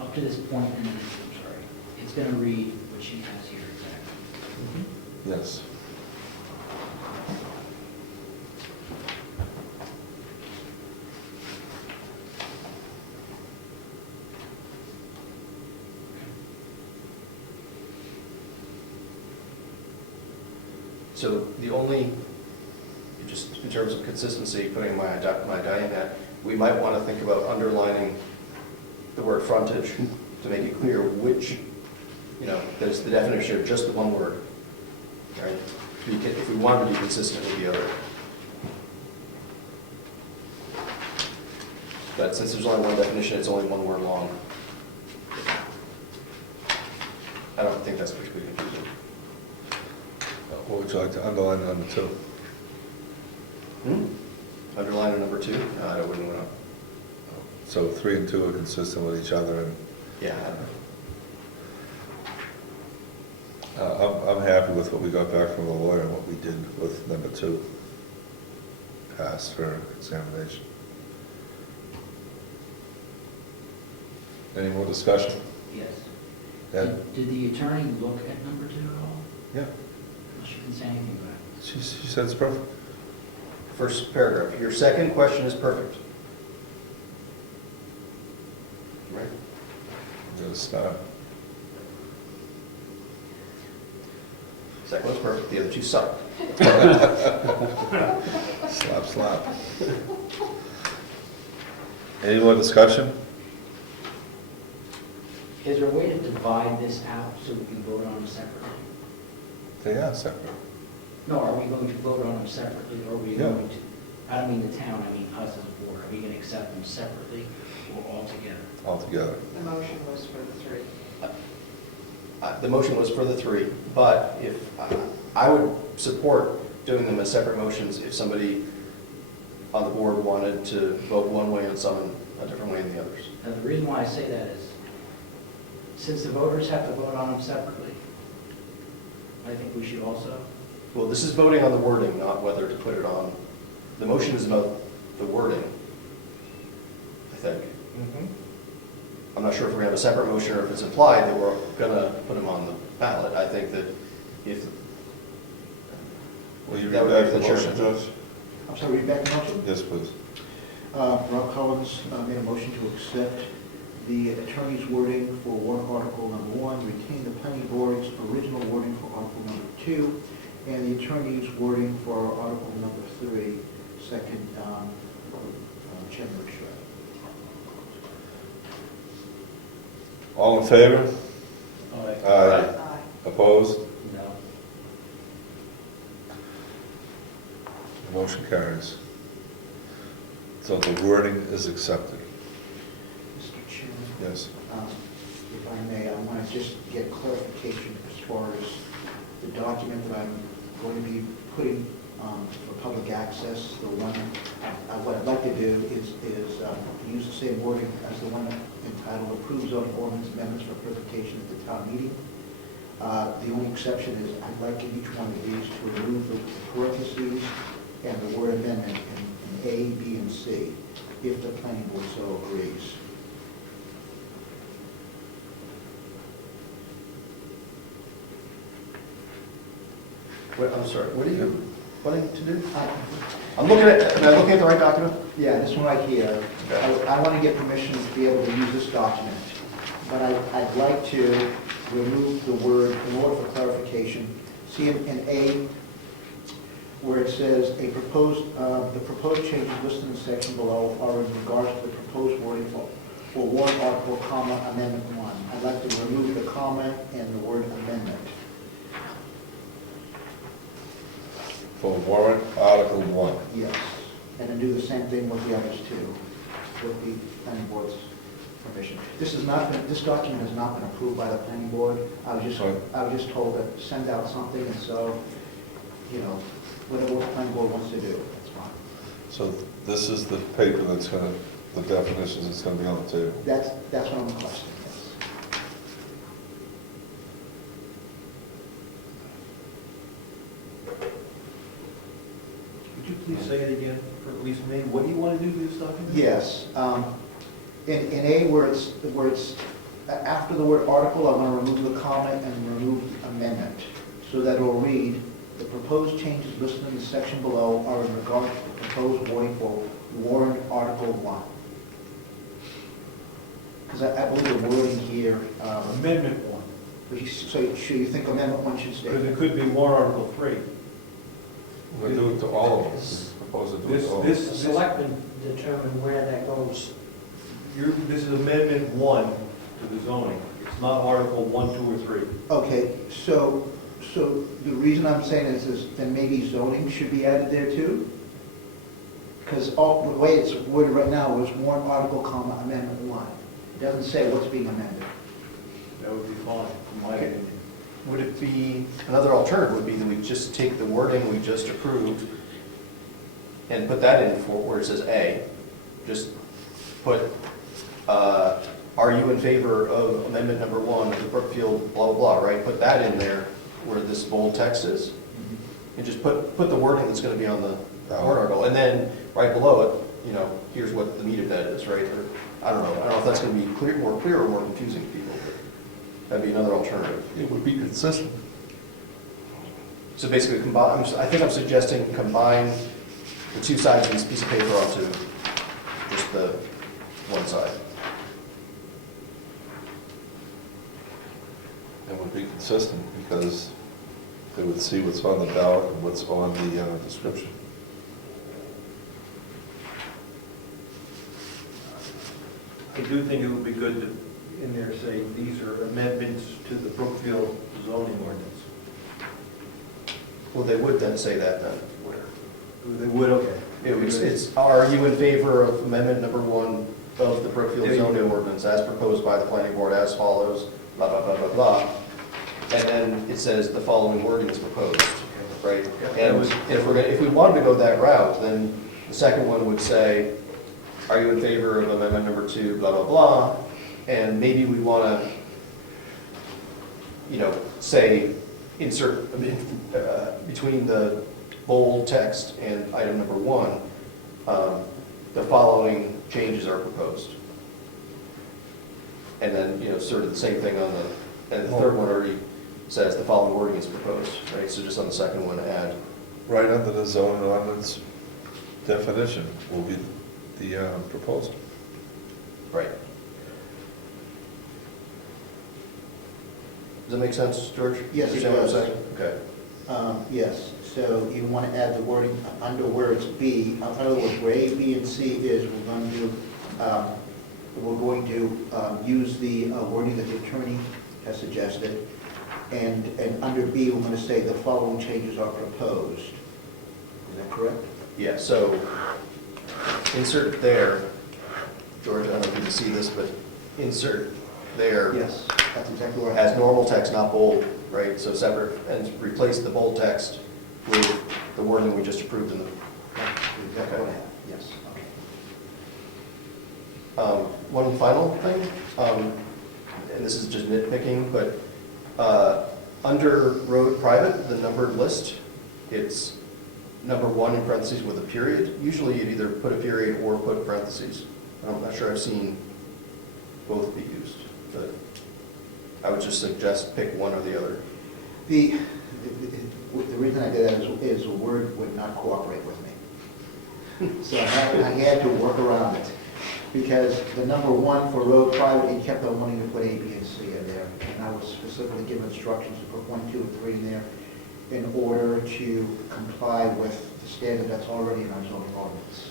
up to this point, and then, it's gonna read what she has here exactly. Yes. So the only, just in terms of consistency, putting my Dianne hat, we might want to think about underlining the word frontage to make it clear which, that it's the definition of just the one word, right? If we wanted to be consistent with the other. But since there's only one definition, it's only one word long. I don't think that's particularly confusing. What would you like to underline on number 2? Underline a number 2? No, I wouldn't want to. So 3 and 2 are consistent with each other, and Yeah, I don't know. I'm happy with what we got back from the lawyer and what we did with number 2. Passed for examination. Any more discussion? Yes. Ed? Did the attorney look at number 2 at all? Yeah. She didn't say anything about it. She said it's perfect. First paragraph, your second question is perfect. Right? I'm gonna start. Second one's perfect, the other two suck. Slap, slap. Any more discussion? Is there a way to divide this out so we can vote on them separately? They are separate. No, are we going to vote on them separately, or are we Yeah. going to, I don't mean the town, I mean us as a board, are we going to accept them separately or all together? Altogether. The motion was for the 3. The motion was for the 3, but if, I would support doing them as separate motions if somebody on the board wanted to vote one way on some and a different way than the others. Now, the reason why I say that is, since the voters have to vote on them separately, I think we should also, Well, this is voting on the wording, not whether to put it on. The motion is about the wording, I think. I'm not sure if we're going to have a separate motion or if it's implied that we're going to put them on the ballot. I think that if, Will you That read would back be the the motion, chairman. Judge? I'm sorry, read back the motion? Yes, please. Rob Collins made a motion to accept the attorney's wording for warrant article number 1, retain the planning board's original wording for article number 2, and the attorney's wording for article number 3, second, Chairman Surrette. All in favor? all right, Aye. Aye. Opposed? no. Motion carries. So the wording is accepted. Mr. Chairman, Yes. if I may, I want to just get clarification as far as the document that I'm going to be putting for public access. The one, what I'd like to do is use the same wording as the one entitled Approved Zoning Ordinance Amendments for Presentation at the town meeting. The only exception is I'd like in each one of these to remove the parentheses and the word amendment in A, B, and C, if the planning board so agrees. Wait, I'm sorry, what are you wanting to do? I'm looking at, am I looking at the right document? Yeah, this one right here. Okay. I want to get permission to be able to use this document, but I'd like to remove the word, in order for clarification, see in A, where it says, the proposed changes listed in the section below are in regards to the proposed wording for warrant article, comma, amendment 1. I'd like to remove the comma and the word amendment. For warrant Article 1. Yes, and then do the same thing with the others too, with the planning board's permission. This document has not been approved by the planning board. I was just told to send out something, and so, you know, whatever the planning board wants to do, that's fine. So this is the paper that's going to, the definitions that's going to be on the table. That's what I'm requesting, yes. Would you please say it again, for at least me? What do you want to do with this document? Yes, in A, where it's, after the word article, I want to remove the comma and remove amendment, so that it'll read, the proposed changes listed in the section below are in regard to the proposed wording for warrant Article 1. Because I believe the wording here, Amendment 1, so should you think Amendment 1 should stay? because it could be warrant Article 3. We'll do it to all of us. Propose to do it to all of us. The selectmen determine where that goes. This is Amendment 1 to the zoning. It's not Article 1, 2, or 3. Okay, so the reason I'm saying is then maybe zoning should be added there too? Because the way it's worded right now is warrant article, comma, amendment 1. It doesn't say what's being amended. That would be fine, in my Okay. opinion. Would it be, another alternative would be that we just take the wording we just approved and put that in for where it says A, just put, are you in favor of amendment number 1 of the Brookfield blah, blah, blah, right? Put that in there where this bold text is. And just put the wording that's going to be on the warrant article. And then right below it, you know, here's what the meat of that is, right? Or, I don't know if that's going to be more clear or more confusing to people. But that'd be another alternative. It would be consistent. So basically, I think I'm suggesting combine the two sides of this piece of paper onto just the one side. It would be consistent because they would see what's on the ballot and what's on the description. I do think it would be good to, in there, say, these are amendments to the Brookfield zoning ordinance. Well, they would then say that then. They would, okay. It's, are you in favor of amendment number 1 of the Brookfield There you zoning go. ordinance as proposed by the planning board as follows, blah, blah, blah, blah, blah. And then it says the following wording is proposed, right? And if we wanted to go that route, then the second one would say, are you in favor of amendment number 2, blah, blah, blah? And maybe we want to, you know, say, insert between the bold text and item number 1, the following changes are proposed. And then, you know, sort of the same thing on the, and the third one already says the following wording is proposed, right? So just on the second one, add. Right under the zoning ordinance definition will be the proposal. Right. Does that make sense, George? Yes, it Understand what I'm does. saying? Okay. Yes, so you want to add the wording under where it's B. In other words, where A, B, and C is, we're going to use the wording that the attorney has suggested. And under B, we're going to say the following changes are proposed. Is that correct? Yeah, so insert there, George, I don't know if you can see this, but insert there Yes, that's exactly what I as normal text, not bold, right? So separate, and replace the bold text with the wording we just approved in the, exactly what I have, yes, okay. one final thing, and this is just nitpicking, but under road private, the numbered list, it's number 1 in parentheses with a period. Usually you'd either put a period or put parentheses. I'm not sure I've seen both be used, but I would just suggest pick one or the other. The reason I did that is Word would not cooperate with me. So I had to work around it. Because the number 1 for road private, it kept on wanting to put A, B, and C in there. And I was specifically given instructions to put 1, 2, and 3 in there in order to comply with the standard that's already in our zoning ordinance.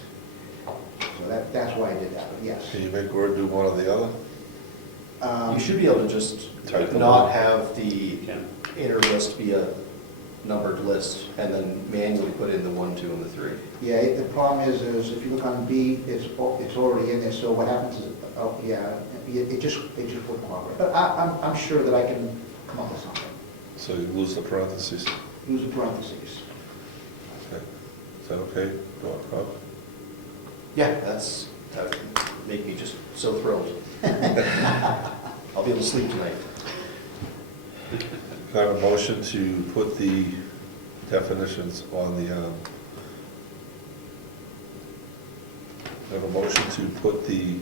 So that's why I did that, but yes. Can you make Word do one or the other? You should be able to just Type them not in. have the Can. inner list be a numbered list and then manually put in the 1, 2, and the 3. Yeah, the problem is if you look on B, it's already in there, so what happens is, oh, yeah, it just wouldn't cooperate. But I'm sure that I can come up with something. So you lose the parentheses. Use the parentheses. Okay. Is that okay, Rob? Yeah, that would make me just so thrilled. I'll be able to sleep tonight. I have a motion to put the definitions on the, I have a motion to put the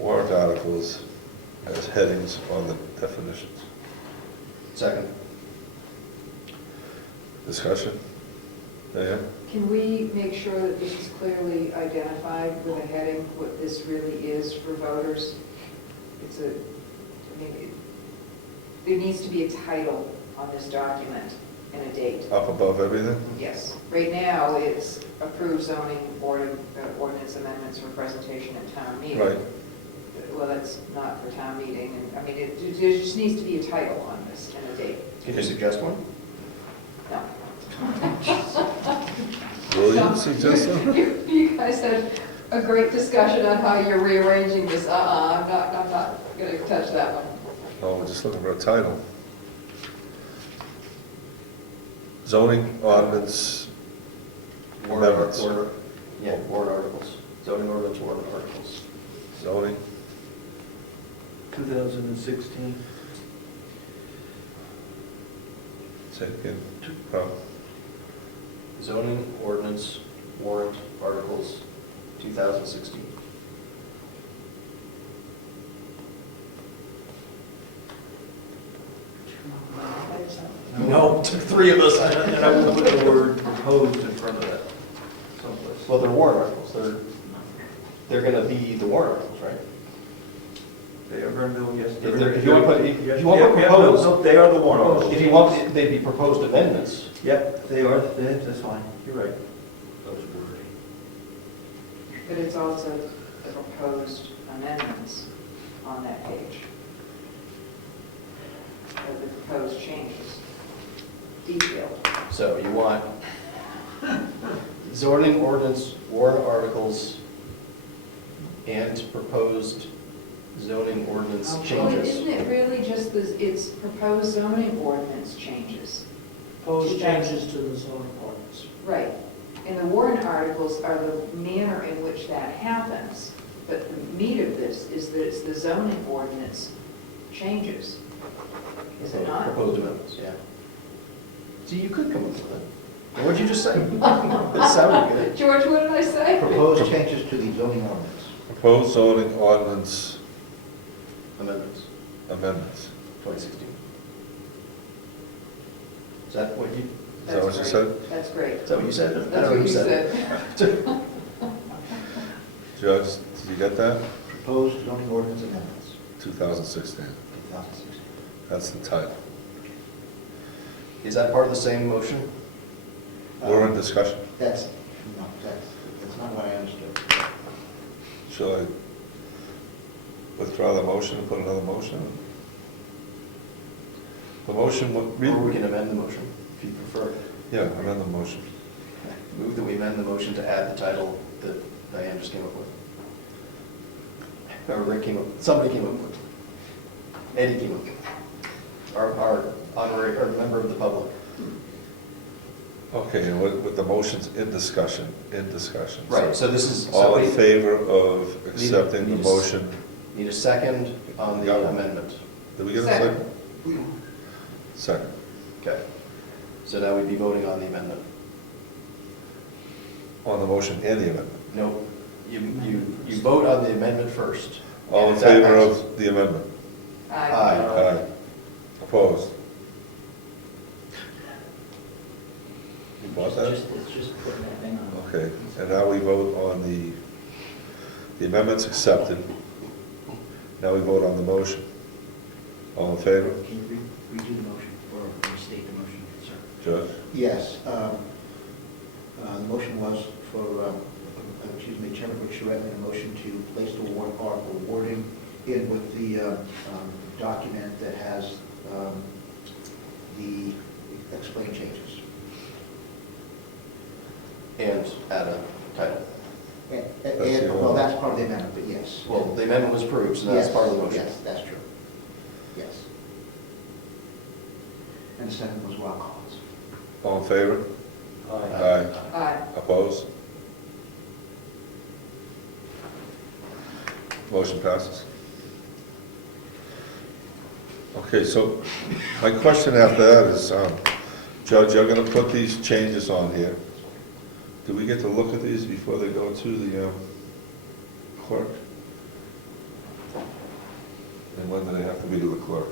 warrant articles as headings on the definitions. Second. Discussion? Diane? Can we make sure that this is clearly identified with a heading, what this really is for voters? It's a, I mean, there needs to be a title on this document and a date. Up above everything? Yes. Right now, it's approved zoning ordinance amendments for presentation at town meeting. Right. Well, that's not for town meeting, and, I mean, there just needs to be a title on this and a date. Can you suggest one? No. Will you suggest something? You guys had a great discussion on how you're rearranging this. I'm not gonna touch that one. Oh, we're just looking for a title. Zoning ordinance amendments. Warrant articles. Zoning ordinance, warrant articles. Zoning, 2016. say it again. Rob? Zoning ordinance, warrant articles, 2016. No, it took 3 of us. And I will put the word proposed in front of that someplace. Well, they're warrant articles. They're going to be the warrant articles, right? They are going to be, yes. If you want to put, if you want to put Yeah, proposed, no, they are the warrant articles. if you want, they'd be proposed amendments. Yep, they are, that's fine, you're right. But it's also the proposed amendments on that page. Or the proposed changes, detailed. So you want zoning ordinance, warrant articles, and proposed zoning ordinance Well, changes. isn't it really just this, it's proposed zoning ordinance changes? Proposed changes to the zoning ordinance. Right. And the warrant articles are the manner in which that happens. But the meat of this is that it's the zoning ordinance changes. Is it not? Proposed amendments, yeah. See, you could come up with it. What'd you just say? It sounded good. George, what did I say? Proposed changes to the zoning ordinance. Proposed zoning ordinance Amendments, amendments. 2016. Is that what you, Is that what you said? That's great. is that what you said? I don't That's know what you who said. Judge, did you get that? Proposed zoning ordinance amendments, 2016. 2016. That's the title. Is that part of the same motion? We're in discussion. That's not what I understood. Shall I withdraw the motion and put another motion? The motion would Or we can amend the motion, if you prefer. Yeah, amend the motion. Move that we amend the motion to add the title that Diane just came up with. Or Rick came up, somebody came up with. Eddie came up with. Our honorary, or member of the public. Okay, and with the motions in discussion. Right, so this is. All in so favor of accepting the need a- motion? Need a second on the Got one. amendment. Did we get a Second. second? Second. Okay. So now we'd be voting on the amendment. On the motion and the amendment. No, you vote on the amendment first. All in And if that favor passes- of the amendment? Aye. Aye. Opposed? You bought that? It's just putting that thing on. Okay, and now we vote on the amendment's accepted. Now we vote on the motion. All in favor? Can you redo the motion or restate the motion, sir? Judge? Yes, the motion was for, Chairman Surrette made a motion to place the warrant article wording in with the document that has the explained changes. And add a title. Well, that's part of the amendment, but yes. Well, the amendment was approved, so that's Yes, part of the motion. Yes, that's true. Yes. And the second was Rob Collins. All in favor? Aye. Aye. Opposed? Motion passes. Okay, so my question after that is, Judge, you're going to put these changes on here. Do we get to look at these before they go to the clerk? And when do they have to be to the clerk?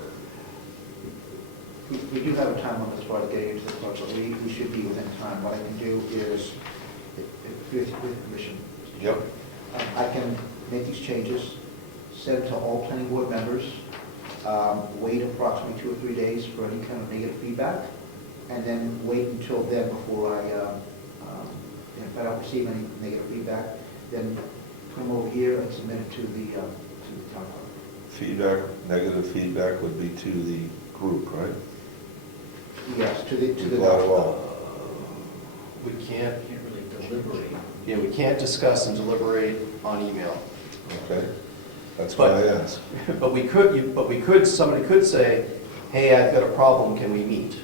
We do have a time limit as far as getting into the clerk, but we should be within time. What I can do is, with permission, Yep. I can make these changes, send to all planning board members, wait approximately 2 or 3 days for any kind of negative feedback, and then wait until then before if I don't receive any negative feedback, then come over here and submit it to the town clerk. Feedback, negative feedback would be to the group, right? Yes, to the. Glad well. We can't, Can't really deliberate. yeah, we can't discuss and deliberate on email. Okay, that's why I But- asked. But we could, somebody could say, hey, I've got a problem, can we meet?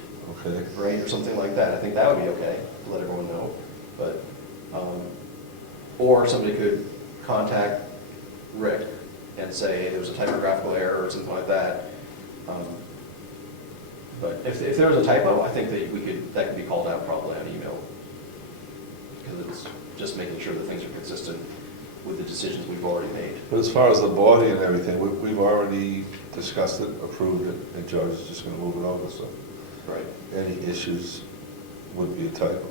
Okay. Right, or something like that. I think that would be okay, to let everyone know. But, or somebody could contact Rick and say there was a typographical error or something like that. But if there was a typo, I think that could be called out probably on email. Because it's just making sure that things are consistent with the decisions we've already made. But as far as the body and everything, we've already discussed it, approved it, and Judge is just going to move it over, so Right. any issues would be a typo.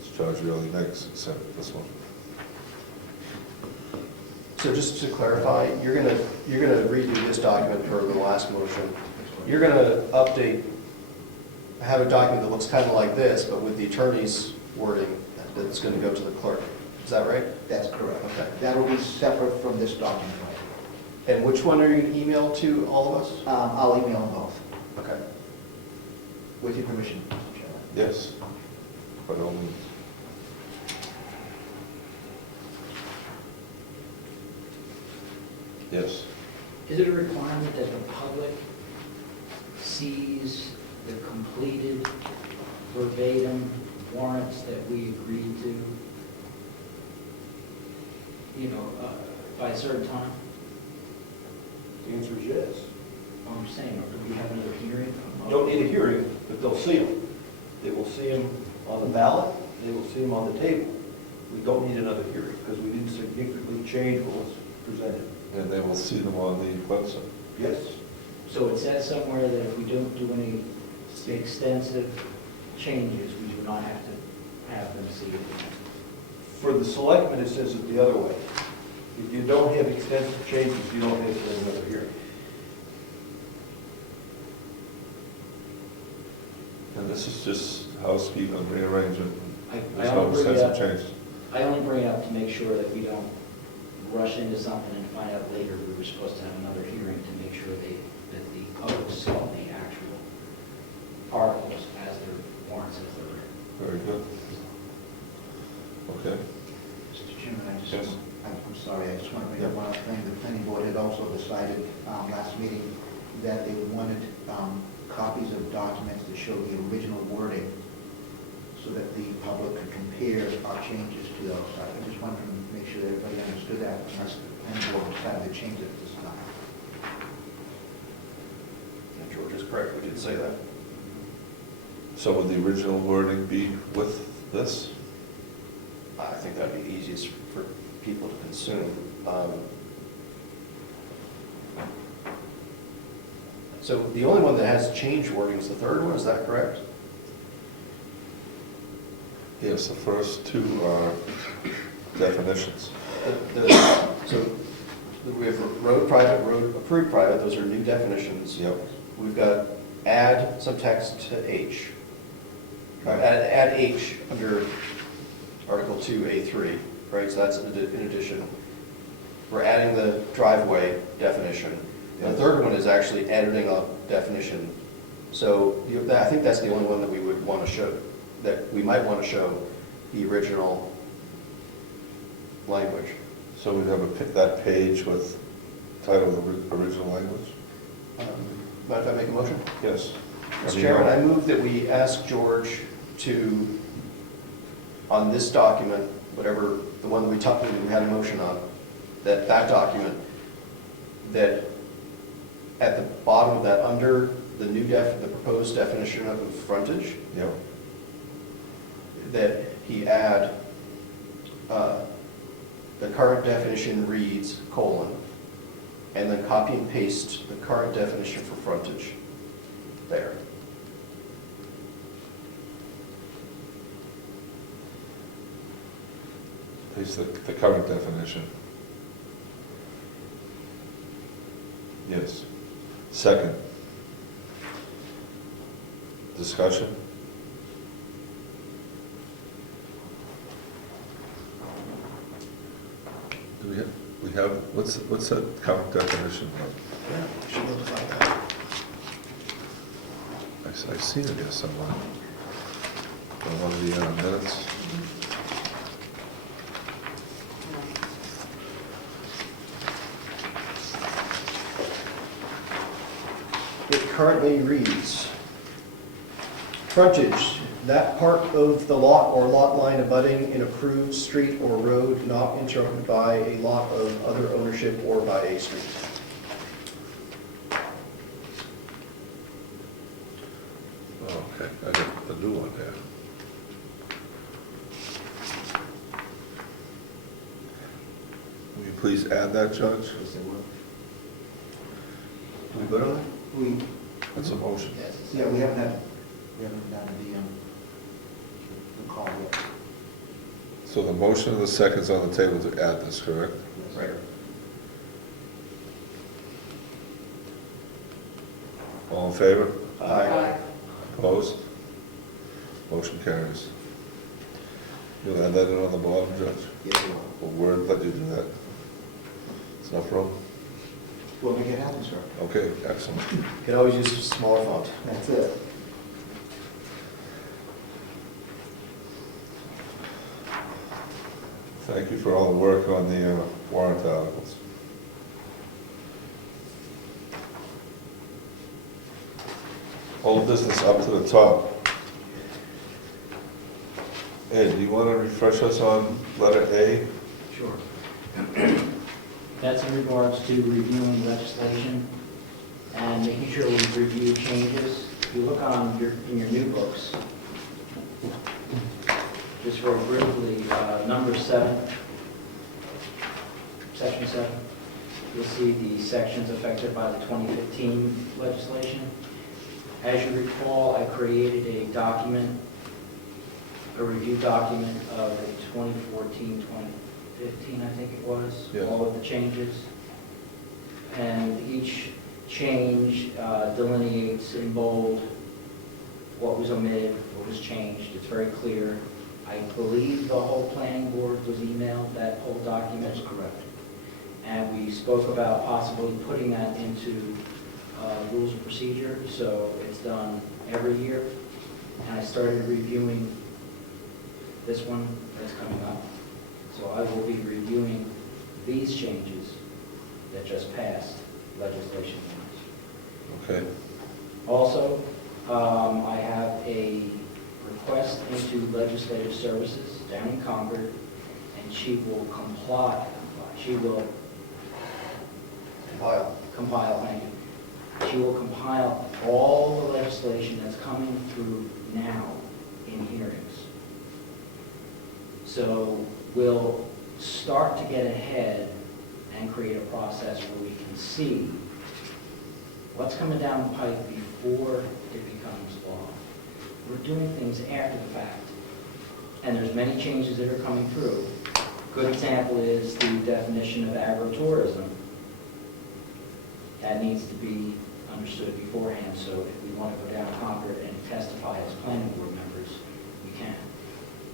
This Judge really makes, except this one. So just to clarify, you're gonna redo this document per the last motion. You're gonna have a document that looks kind of like this, but with the attorney's wording that's gonna go to the clerk. Is that right? That's correct. Okay. That will be separate from this document. And which one are you gonna email to all of us? I'll email them both, Okay. with your permission, Mr. Chairman. Yes, by all means. Yes. Is it a requirement that the public sees the completed verbatim warrants that we agreed to, by a certain time? The answer is yes. I'm saying, or do we have another hearing? You don't need a hearing, but they'll see them. They will see them on the ballot, they will see them on the table. We don't need another hearing, because we didn't significantly change what was presented. And they will see them on the website. Yes. So it says somewhere that if we don't do any extensive changes, we do not have to have them see it. For the selectmen, it says it the other way. If you don't have extensive changes, you don't have to have another hearing. And this is just housekeeping, rearrangement. I There's no only bring it extensive up- changes. I only bring it up to make sure that we don't rush into something and find out later we were supposed to have another hearing to make sure that the public saw the actual articles as their warrants as they're written. Very good. Okay. Mr. Chairman, Yes. I'm sorry, I just want to bring up one other thing. The planning board had also decided last meeting that they wanted copies of documents that show the original wording so that the public could compare our changes to those. I just wanted to make sure that everybody understood that, unless the planning board decided to change it at this time. And George is correct, we did say that. So would the original wording be with this? I think that'd be easiest for people to consume. So the only one that has changed wording is the third one, is that correct? Yes, the first two are definitions. So we have road private, road approved private, those are new definitions. Yep. We've got add some text to H. Add H under Article 2A3, right? So that's in addition. We're adding the driveway definition. And the third one is actually editing a definition. So I think that's the only one that we would want to show, that we might want to show the original language. So we'd have that page with title of original language? Mind if I make a motion? Yes. Mr. Chairman, I move that we ask George to, on this document, whatever, the one that we had a motion on, that document, that at the bottom of that, under the the proposed definition of frontage, Yep. that he add, the current definition reads, and then copy and paste the current definition for frontage there. Paste the current definition. Yes. Second. Discussion? Do we have, what's that current definition of? Yeah, should be able to find that. I've seen it here somewhere. On one of the minutes. It currently reads, frontage, that part of the lot or lot line abutting an approved street or road not interrupted by a lot of other ownership or by a street. Oh, okay, I got the new one there. Will you please add that, Judge? Do we vote on that? That's a motion. Yeah, we haven't done the call yet. So the motion and the second's on the table to add this, correct? Right. All in favor? Aye. Opposed? Motion carries. You'll add that in on the bottom, Judge? Yes, we will. Will Word let you do that? It's enough room? We'll make it happen, sir. Okay, excellent. You can always use a smaller font. That's it. Thank you for all the work on the warrant articles. Old business up to the top. Ed, do you want to refresh us on letter A? Sure. That's in regards to reviewing legislation and making sure we review changes. If you look in your new books, just very briefly, number 7, section 7, you'll see the sections affected by the 2015 legislation. As you recall, I created a document, a review document of the 2014-2015, I think it was, Yeah. all of the changes. And each change delineates in bold what was omitted, what was changed. It's very clear. I believe the whole planning board was emailed that whole document. That's correct. And we spoke about possibly putting that into rules of procedure, so it's done every year. And I started reviewing this one that's coming up. So I will be reviewing these changes that just passed legislation. Okay. Also, I have a request into legislative services down in Concord, and she will she will compile, thank you. She will compile all the legislation that's coming through now in hearings. So we'll start to get ahead and create a process where we can see what's coming down the pipe before it becomes law. We're doing things after the fact. And there's many changes that are coming through. Good example is the definition of agritourism. That needs to be understood beforehand, so if we want to go down Concord and testify as planning board members, we can.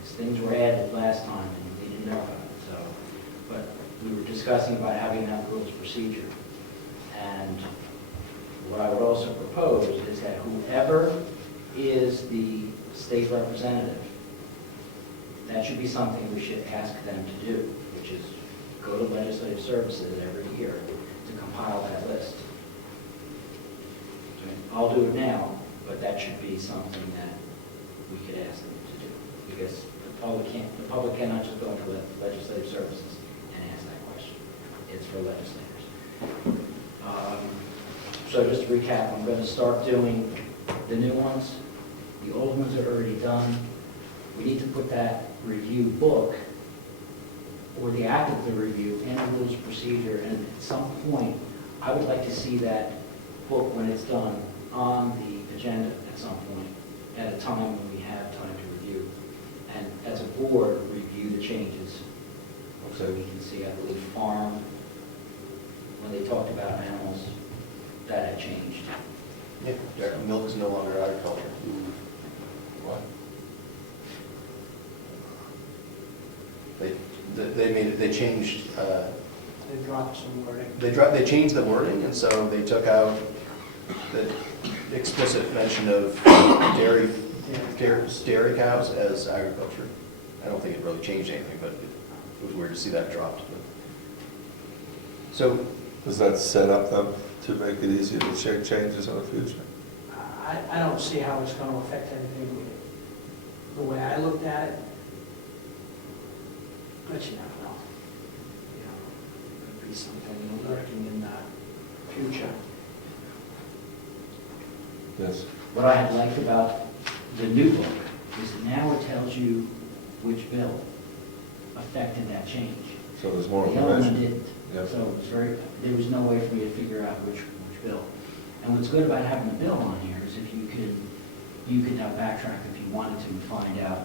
Because things were added last time and we didn't know about it, so. But we were discussing about having that rules of procedure. And what I would also propose is that whoever is the state representative, that should be something we should ask them to do, which is go to legislative services every year to compile that list. I'll do it now, but that should be something that we could ask them to do, because the public cannot just go into legislative services and ask that question. It's for legislators. So just to recap, I'm going to start doing the new ones. The old ones are already done. We need to put that review book or the act of the review in a rules of procedure, and at some point, I would like to see that book when it's done on the agenda at some point, at a time when we have time to review. And as a board, review the changes. So we can see, I believe, farm, when they talked about animals, that had changed. Yeah, milk is no longer agriculture. What? They changed, They dropped some wording. they changed the wording, and so they took out the explicit mention of dairy cows as agriculture. I don't think it really changed anything, but it was weird to see that dropped. So, Does that set up them to make it easier to check changes in the future? I don't see how it's going to affect anything the way I looked at it. But you never know. You know, it could be something lurking in the future. Yes. What I had liked about the new book is that now it tells you which bill affected that change. So there's more The other one information. didn't. Yep. So it was there was no way for me to figure out which bill. And what's good about having the bill on here is if you could now backtrack if you wanted to and find out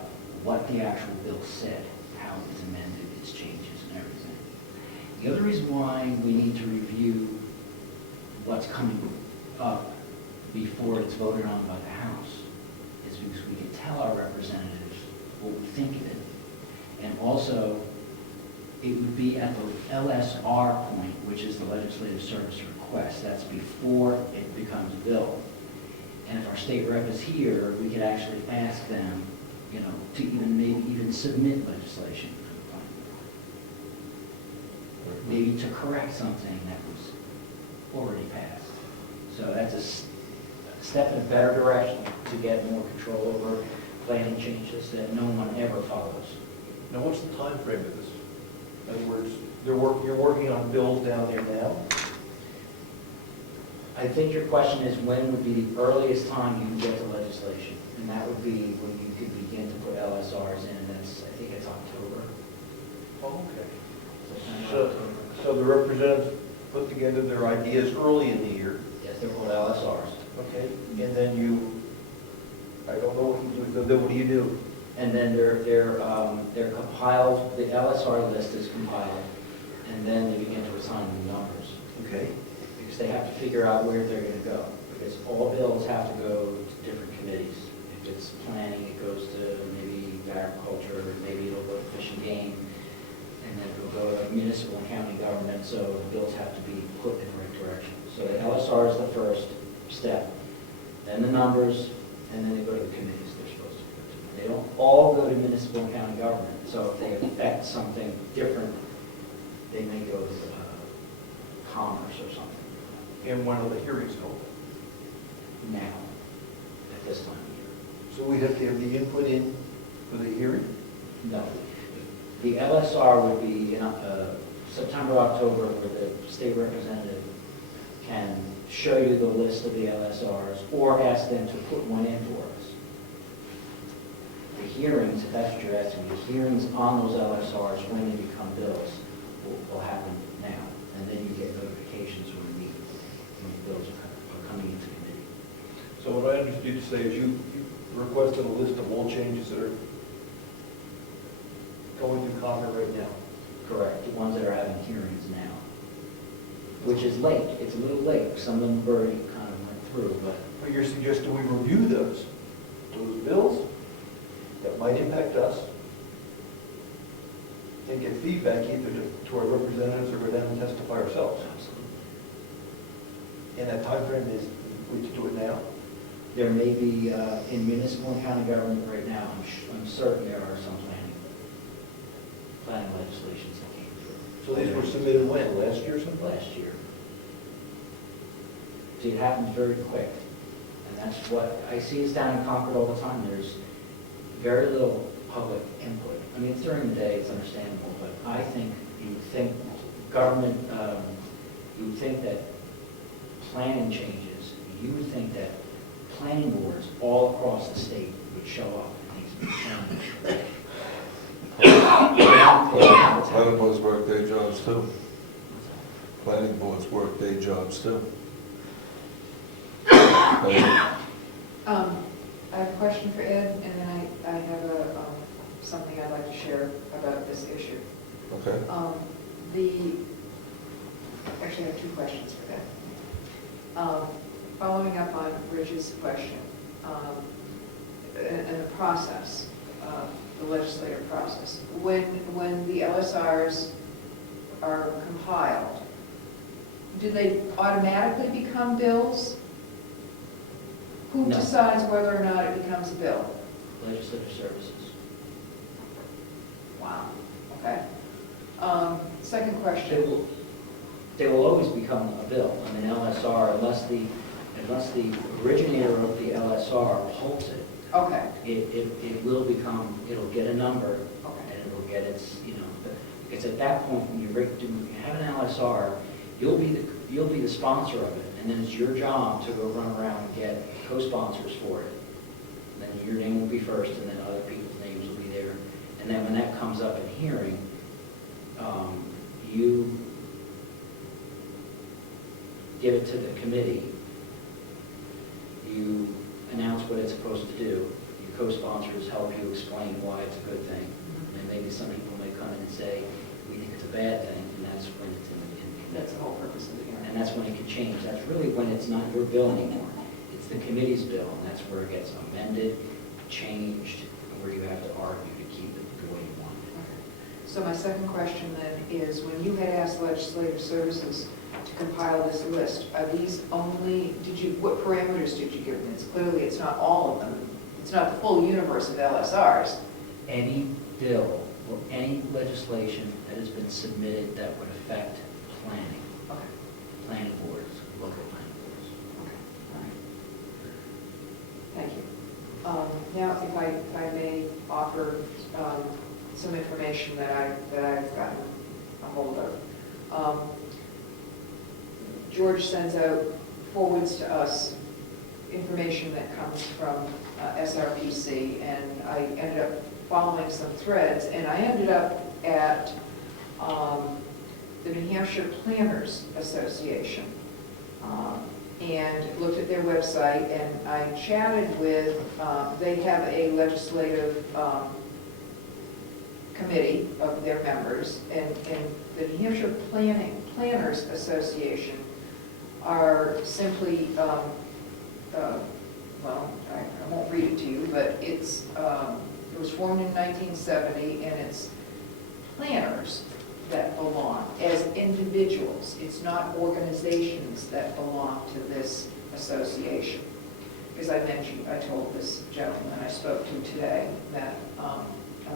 what the actual bill said, how it was amended, its changes and everything. The other reason why we need to review what's coming up before it's voted on by the House is because we can tell our representatives what we think of it. And also, it would be at the LSR point, which is the legislative service request. That's before it becomes a bill. And if our state rep is here, we could actually ask them, you know, to maybe submit legislation to the planning board. Maybe to correct something that was already passed. So that's a step in a better direction to get more control over planning changes that no one ever follows. Now, what's the time frame of this? In other words, you're working on bills down there now? I think your question is when would be the earliest time you can get to legislation? And that would be when you could begin to put LSRs in, and that's, I think it's October. Oh, okay. September, October. So the representatives put together their ideas early in the year, Yes, they're called LSRs. okay? And then I don't know what you do, then what do you do? And then they're compiled, the LSR list is compiled, and then they begin to assign them numbers. Okay. Because they have to figure out where they're going to go. Because all bills have to go to different committees. If it's planning, it goes to maybe agriculture, maybe it'll go to fish and game, and then it'll go to municipal and county government, so the bills have to be put in the right direction. So the LSR is the first step, then the numbers, and then they go to the committees they're supposed to go to. They They don't all go to municipal and county government, so if they affect something different, they may go to commerce or something And when are the hearings held? now, at this time of year. So we'd have to have the input in for the hearing? No. The LSR would be in September, October, where the state representative can show you the list of the LSRs or ask them to put one in for us. The hearings, if that's what you're asking, the hearings on those LSRs when they become bills will happen now. And then you get notifications when the bills are coming into committee. So what I understood you to say is you requested a list of all changes that are going through comment right now. Correct, the ones that are having hearings now, which is late. It's a little late. Some of them have already kind of went through, but But you're suggesting we review those bills that might impact us, and get feedback either to our representatives or go down and testify ourselves. And that timeframe is, we to do it now? there may be, in municipal and county government right now, I'm certain there are some planning legislations that came through. So these were submitted when, last year or something? Last year. See, it happens very quick, and that's what, I see this down in Concord all the time, there's very little public input. I mean, it's during the day, it's understandable, but I think, you would think government, you would think that planning changes, you would think that planning boards all across the state would show up in these planning. Planning boards work day jobs too. Planning boards work day jobs too. I have a question for Ed, and then I have something I'd like to share about this issue. Okay. Actually, I have two questions for that. Following up on Rich's question, and the process, the legislative process, when the LSRs are compiled, do they automatically become bills? Who No. decides whether or not it becomes a bill? Legislative services. Wow, okay. Second question. They will always become a bill. I mean, LSR, unless the originator of the LSR holds it, Okay, it will become, it'll get a number, okay. and it'll get its, because at that point, when you have an LSR, you'll be the sponsor of it, and then it's your job to go run around and get co-sponsors for it. Then your name will be first, and then other people's names will be there. And then when that comes up in hearing, you give it to the committee, you announce what it's supposed to do, your co-sponsors help you explain why it's a good thing. And maybe some people may come in and say, we think it's a bad thing, and that's when it's in the That's the whole purpose of the hearing. and that's when it can change. That's really when it's not your bill anymore. It's the committee's bill, and that's where it gets amended, changed, and where you have to argue to keep it the way you want it. So my second question then is, when you had asked Legislative Services to compile this list, are these only, what parameters did you give them? It's not all of them. It's not the full universe of LSRs. Any bill or any legislation that has been submitted that would affect planning, Okay, planning boards, local planning boards. okay, all right. Thank you. Now, if I may offer some information that I've gotten a hold of. George sends out, forwards to us, information that comes from SRPC, and I ended up following some threads, and I ended up at the New Hampshire Planners Association, and looked at their website, and I chatted with, they have a legislative committee of their members, and the New Hampshire Planners Association are simply, well, I won't read it to you, but it was formed in 1970, and it's planners that belong as individuals. It's not organizations that belong to this association. because I mentioned, I told this gentleman I spoke to today that I'm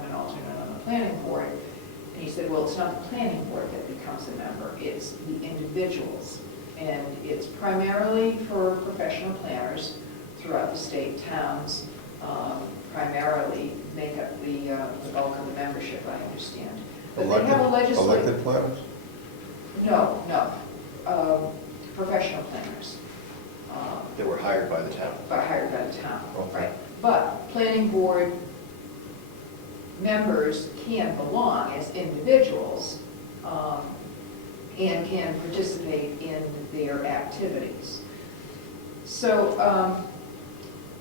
an alternate on the planning board, and he said, well, it's not the planning board that becomes a member, it's the individuals. And it's primarily for professional planners throughout the state. Towns primarily make up the bulk of the membership, I understand. But they have a legislative. Elected planners? No, professional planners. That were hired by the town. Hired by the town, Okay. right. But planning board members can belong as individuals and can participate in their activities. So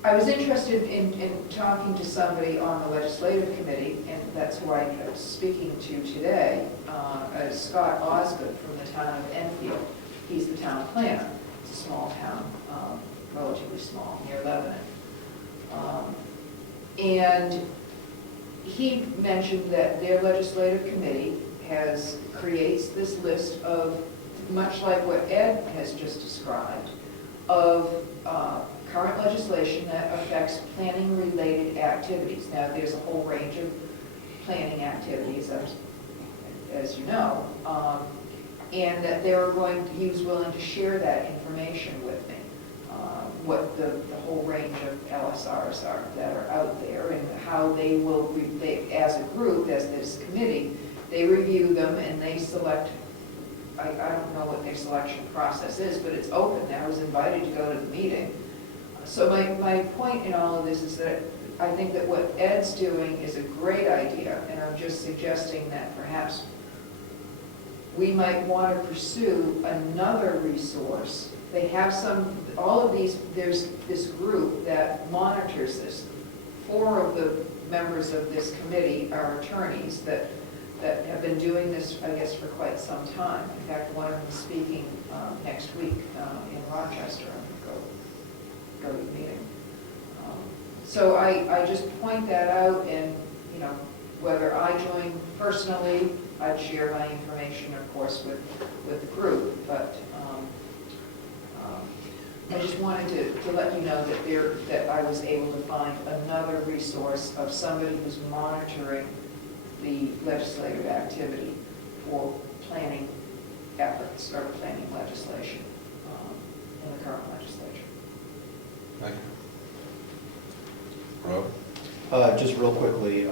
I was interested in talking to somebody on the legislative committee, and that's who I'm speaking to today, Scott Osgood from the town of Enfield. He's the town planner. It's a small town, relatively small, near Lebanon. And he mentioned that their legislative committee creates this list of, much like what Ed has just described, of current legislation that affects planning-related activities. Now, there's a whole range of planning activities, as you know, and that he was willing to share that information with me, what the whole range of LSRs are that are out there, and how they will, as a group, as this committee, they review them and they select. I don't know what their selection process is, but it's open. I was invited to go to the meeting. So my point in all of this is that I think that what Ed's doing is a great idea, and I'm just suggesting that perhaps we might want to pursue another resource. They have all of these, there's this group that monitors this. 4 of the members of this committee are attorneys that have been doing this, I guess, for quite some time. In fact, one of them is speaking next week in Rochester. I'm going to go to the meeting. So I just point that out, and whether I join personally, I'd share my information, of course, with the group. But I just wanted to let you know that I was able to find another resource of somebody who's monitoring the legislative activity for planning efforts or planning legislation in the current legislature. Thank you. Rob? Just real quickly,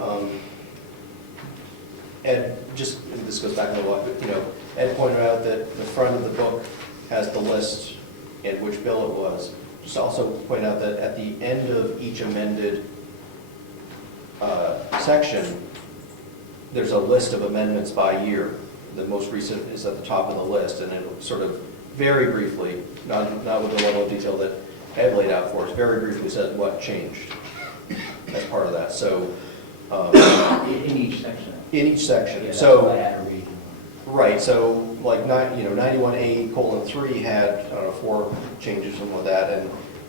Ed, this goes back a little while, Ed pointed out that the front of the book has the list and which bill it was. Just also point out that at the end of each amended section, there's a list of amendments by year. The most recent is at the top of the list, and it'll sort of very briefly, not with the level of detail that Ed laid out for us, very briefly says what changed as part of that. So In each section. in each section. Yeah, that's So what I had to read. right. So like 91A:3 had 4 changes and with that,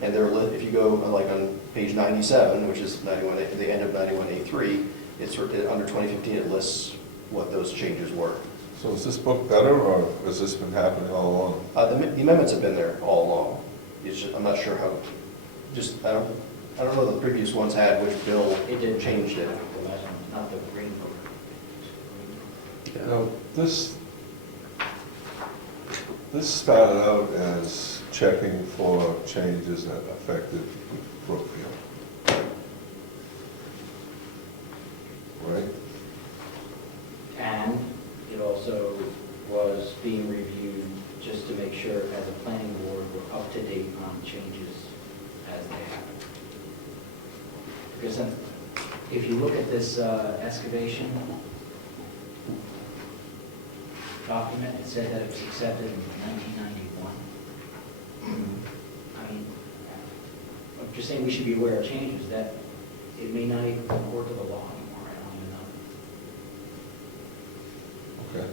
and there if you go on page 97, which is 91A, the end of 91A:3, it's under 2015 it lists what those changes were. So is this book better, or has this been happening all along? The amendments have been there all along. It's just, I'm not sure how. I don't know the previous ones had which bill It didn't changed it. The last one, not the green book. Now, this started out as checking for changes that affected Brookfield. Right? And it also was being reviewed just to make sure, as a planning board, we're up to date on changes as they happen. Because if you look at this excavation document, it said that it was accepted in 1991. I mean, I'm just saying we should be aware of changes that it may not even work to the law anymore. I don't even know. Okay.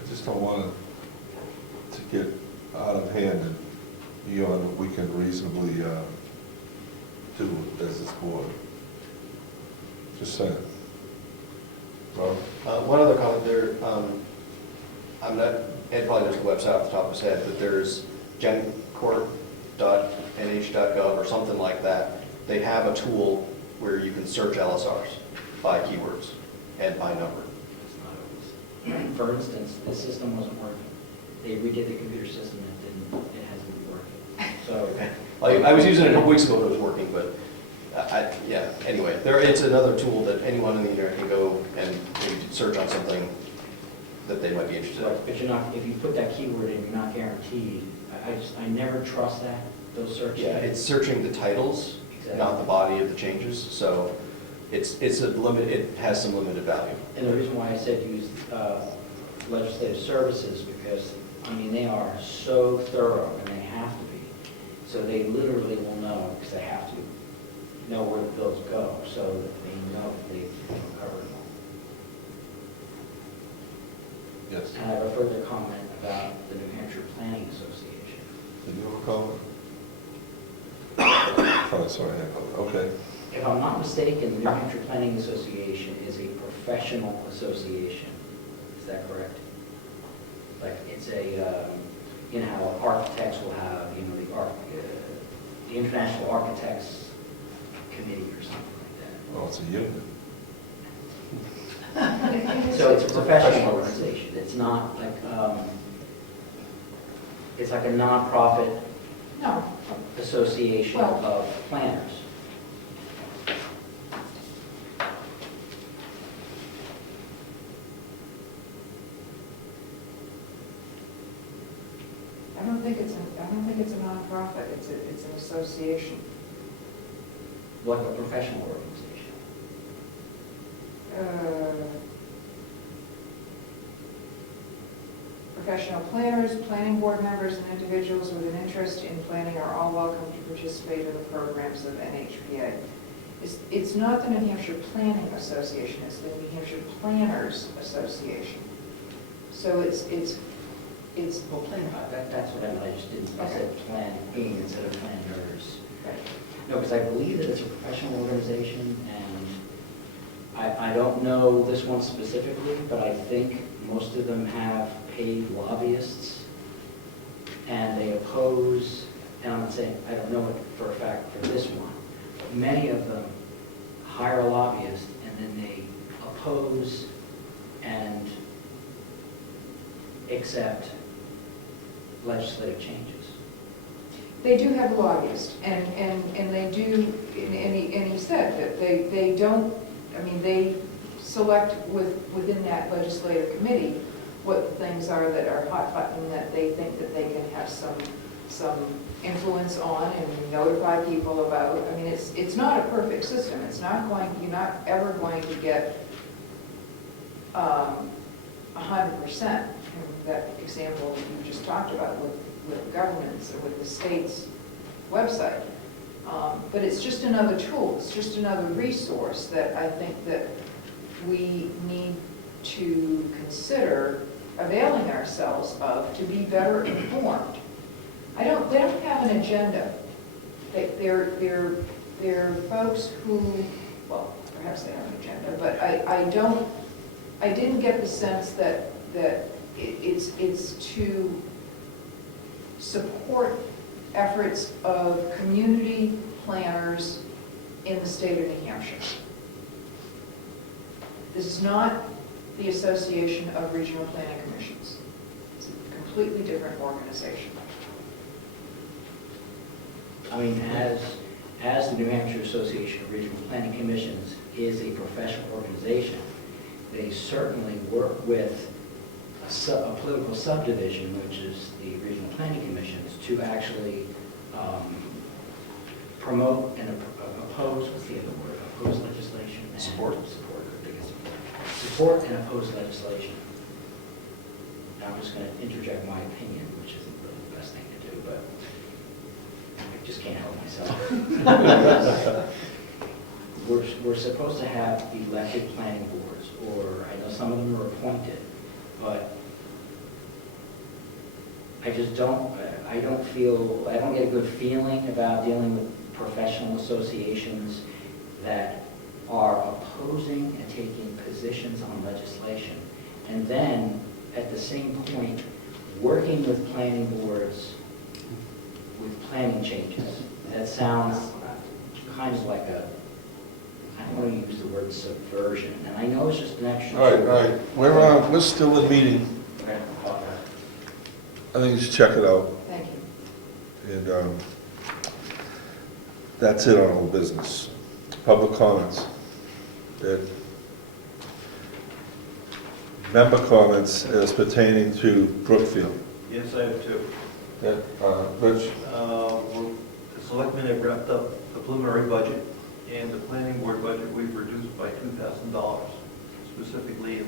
I just don't want it to get out of hand and beyond what we can reasonably do as this board. Just saying. Rob? One other comment there, Ed probably knows the website off the top of his head, but there's gencourt.gov nh.gov or something like that, they have a tool where you can search LSRs by keywords and by number. It's not always. For instance, the system wasn't working. They redid the computer system and it hasn't been working. So, I was using it a couple weeks ago, but it was working, but yeah, anyway, it's another tool that anyone in the internet can go and maybe search on something that they might be interested in. but you're not, if you put that keyword in, you're not guaranteed. I never trust that, those searches. Yeah, it's searching the titles, Exactly. not the body of the changes, so it's a limit, it has some limited value. And the reason why I said use legislative services, because, I mean, they are so thorough, and they have to be. So they literally will know, because they have to know where the bills go, so that they know if they've covered them. Yes. And I have a further comment about the New Hampshire Planning Association. Did you have a comment? Oh, sorry, I have a- okay. If I'm not mistaken, the New Hampshire Planning Association is a professional association. Is that correct? Like, it's a, you know, how architects will have, you know, the International Architects Committee or something like that. Well, it's a union. So it's a professional organization. It's not like, it's like a nonprofit No, association Well- of planners. I don't think it's a nonprofit, it's an association. Like a professional organization. Professional planners, planning board members, and individuals with an interest in planning are all welcome to participate in the programs of NHPA. It's not the New Hampshire Planning Association, it's the New Hampshire Planners Association. So it's Well, that's what I meant, I just didn't, I said planning instead of planners. right. No, because I believe that it's a professional organization, and I don't know this one specifically, but I think most of them have paid lobbyists, and they oppose, and I'm not saying, I don't know it for a fact for this one, but many of them hire a lobbyist, and then they oppose and accept legislative changes. They do have a lobbyist, and they do, and he said that they don't, I mean, they select within that legislative committee what the things are that are hot button that they think that they can have some influence on and notify people about. I mean, it's not a perfect system. It's not going, you're not ever going to get 100%. That example you just talked about with governments or with the state's website. But it's just another tool, it's just another resource that I think that we need to consider availing ourselves of to be better informed. They don't have an agenda. They're folks who, well, perhaps they have an agenda, but I didn't get the sense that it's to support efforts of community planners in the state of New Hampshire. This is not the Association of Regional Planning Commissions. It's a completely different organization. I mean, as the New Hampshire Association of Regional Planning Commissions is a professional organization, they certainly work with a political subdivision, which is the Regional Planning Commissions, to actually promote and oppose, what's the other word, oppose legislation? And Support. Support and oppose legislation. Now, I'm just going to interject my opinion, which isn't really the best thing to do, but I just can't help myself. We're supposed to have elected planning boards, or I know some of them are appointed, but I just don't get a good feeling about dealing with professional associations that are opposing and taking positions on legislation, and then, at the same point, working with planning boards with planning changes. That sounds kind of like a, I don't want to use the word subversion, and I know it's just an extra. All right, we're still in meeting. Okay, okay. I think you should check it out, Thank you. and that's it on old business. Public comments. Ed? Member comments as pertaining to Brookfield. Yes, I have two. Ed, Rich? The selectmen have wrapped up the preliminary budget, and the planning board budget we've reduced by $2,000, specifically in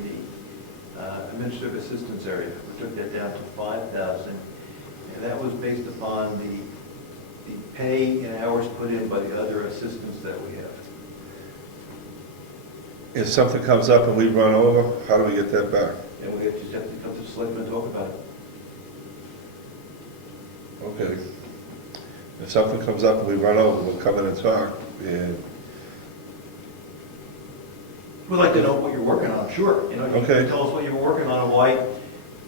the administrative assistance area. We took that down to $5,000, and that was based upon the pay and hours put in by the other assistants that we have. If something comes up and we run over, how do we get that back? And we have to come to the selectmen and talk about it. Okay. If something comes up and we run over, we'll come in and talk, and We'd like to know what you're working on, sure. You know, you Okay. can tell us what you're working on and why.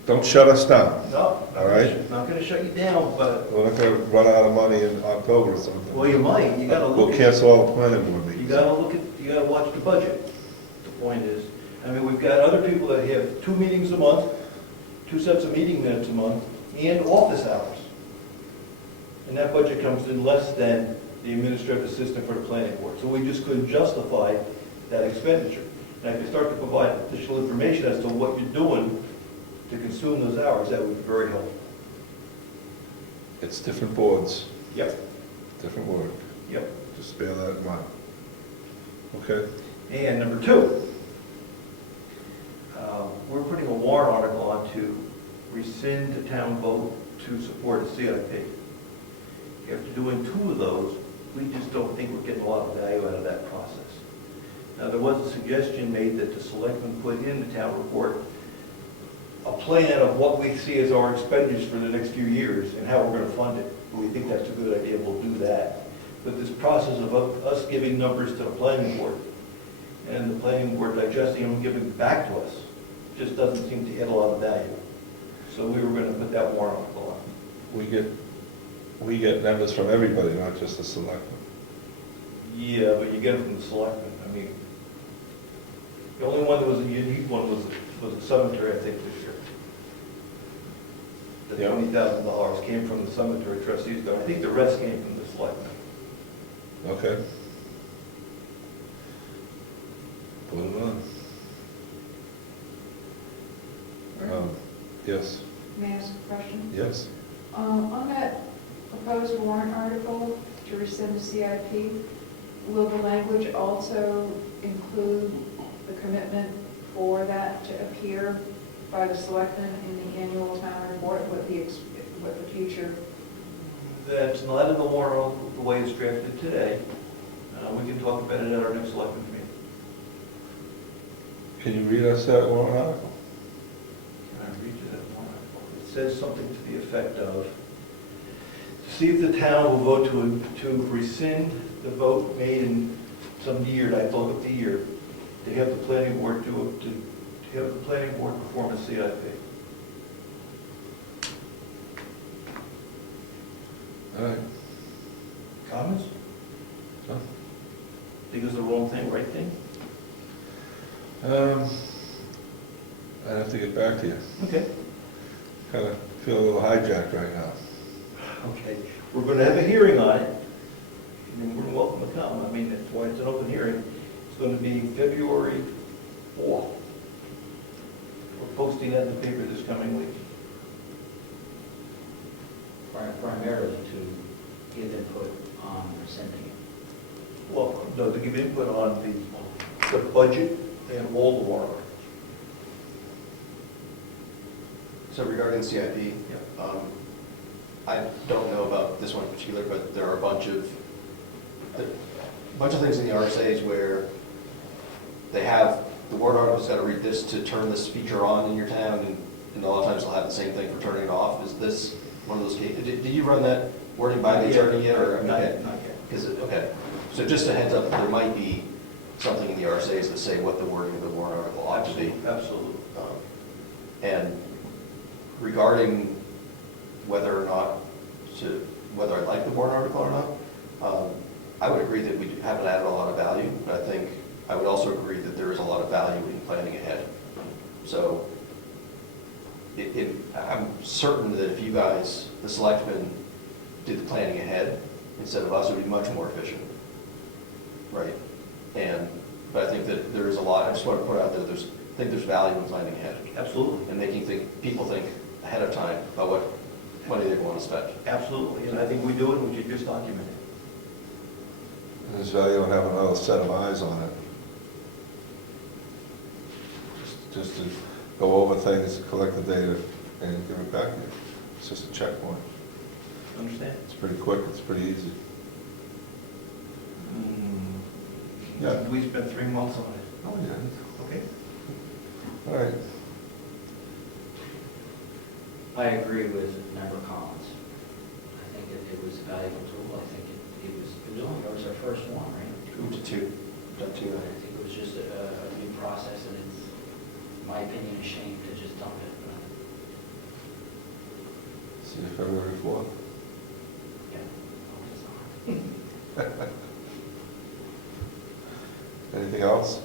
don't shut us down. No, All right. not gonna shut you down, but, We're not gonna run out of money in October or something. well, you might. You gotta We'll look at, cancel all the planning board you meetings. gotta look at, you gotta watch the budget. The point is, I mean, we've got other people that have 2 meetings a month, 2 sets of meeting minutes a month, and office hours. And that budget comes in less than the administrative assistant for the planning board. So we just couldn't justify that expenditure. And if you start to provide additional information as to what you're doing to consume those hours, that would be very helpful. It's different boards, Yep. different work. Yep. Just bear that in mind. Okay? And number 2, we're putting a warrant article on to rescind the town vote to support a CIP. After doing 2 of those, we just don't think we're getting a lot of value out of that process. Now, there was a suggestion made that the selectmen put in the town report a plan of what we see as our expenditures for the next few years and how we're going to fund it. We think that's a good idea, we'll do that. But this process of us giving numbers to the planning board and the planning board digesting them and giving them back to us just doesn't seem to add a lot of value. So we were going to put that warrant article on. We get members from everybody, not just the selectmen. Yeah, but you get it from the selectmen. I mean, the only one that was a unique one was the cemetery, I think, this year. The Yeah. $20,000 came from the cemetery trustees, but I think the rest came from the selectmen. Okay? Put it on. Yes, May I ask a question? yes. On that proposed warrant article to rescind the CIP, will the language also include the commitment for that to appear by the selectmen in the annual town report, what the future? That's not in the warrant article the way it's drafted today. We can talk about it at our next selectmen's meeting. Can you read us that warrant article? Can I read you that warrant article? It says something to the effect of, to see if the town will vote to rescind the vote made in some year, I thought of the year, to have the planning board to have the planning board perform a CIP. All right. Comments? No? Think it's the wrong thing, right thing? I'd have to get back to you. Okay. Kind of feel a little hijacked right now. Okay. We're going to have a hearing on it, and you're welcome to come. I mean, that's why it's an open hearing. It's going to be February 4th. We're posting that in the paper this coming week. Primarily to give input on rescinding it. Well, no, to give input on the budget and all the warrant articles. So regarding CIP, I don't know about this one in particular, but there are a bunch of things in the RSAs where they have, the warrant article's got to read this to turn this feature on in your town, and a lot of times they'll have the same thing for turning it off. Is this one of those cases? Did you run that wording by the attorney yet, or? Not Okay. yet. Okay, so just a heads up, there might be something in the RSAs that say what the wording of the warrant article ought to be. Absolutely. And regarding whether or not to whether I like the warrant article or not. I would agree that we haven't added a lot of value, but I would also agree that there is a lot of value in planning ahead. So I'm certain that if you guys, the selectmen, did the planning ahead instead of us, it would be much more efficient. Right? But I think that there is a lot, I just want to put out there, I think there's value in planning ahead. Absolutely. And making people think ahead of time about what money they want to spend. Absolutely, and I think we do it, we should just document it. There's value in having another set of eyes on it. Just to go over things, collect the data, and give it back to you. It's just a checkpoint. Understand? It's pretty quick, it's pretty easy. Yeah. We spent 3 months on it. Oh, yeah. Okay. All right. I agree with Member Collins. I think it was a valuable tool. I think it was our first one, right? Move to two. Done two. I think it was just a new process, and it's, in my opinion, a shame to just dump it. See you February 4th. Yeah. Anything else?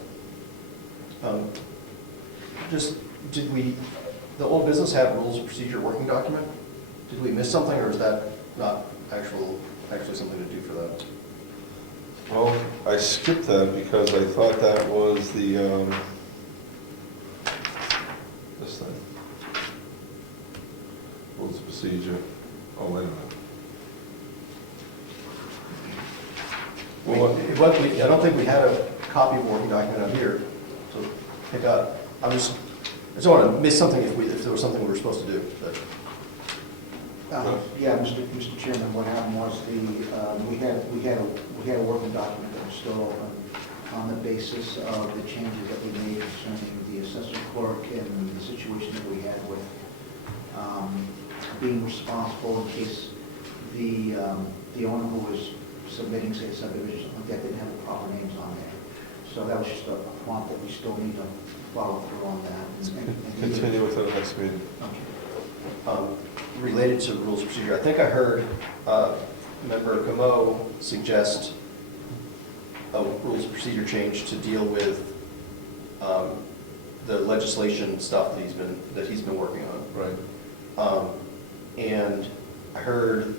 The old business have rules of procedure working document? Did we miss something, or is that not actually something to do for that? Well, I skipped that because I thought that was the, this thing. Rules of procedure. Oh, wait a minute. I don't think we had a copy of a working document out here, so pick up. I just don't want to miss something if there was something we were supposed to do. But. Yeah, Mr. Chairman, what happened was we had a working document that was still open on the basis of the changes that we made concerning the assessor clerk and the situation that we had with being responsible in case the owner who was submitting, say, a subdivision, something like that, didn't have the proper names on there. So that was just a prompt that we still need to follow through on that. and Continue with the next meeting. Okay. Related to rules of procedure, I think I heard Member Comeau suggest a rules of procedure change to deal with the legislation stuff that he's been working on. Right. And I heard,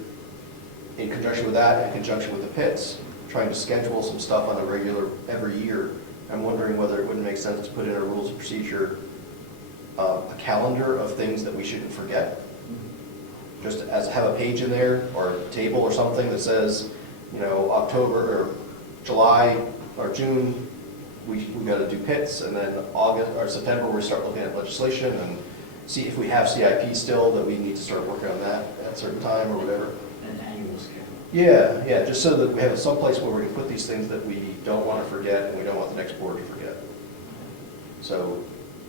in conjunction with that, in conjunction with the pits, trying to schedule some stuff on a regular, every year. I'm wondering whether it wouldn't make sense to put in a rules of procedure, a calendar of things that we shouldn't forget. Just as have a page in there, or a table or something that says, October or July or June, we got to do pits, and then August or September we start looking at legislation and see if we have CIP still that we need to start working on that at a certain time or whatever. An annual schedule. Yeah, just so that we have some place where we can put these things that we don't want to forget and we don't want the next board to forget. So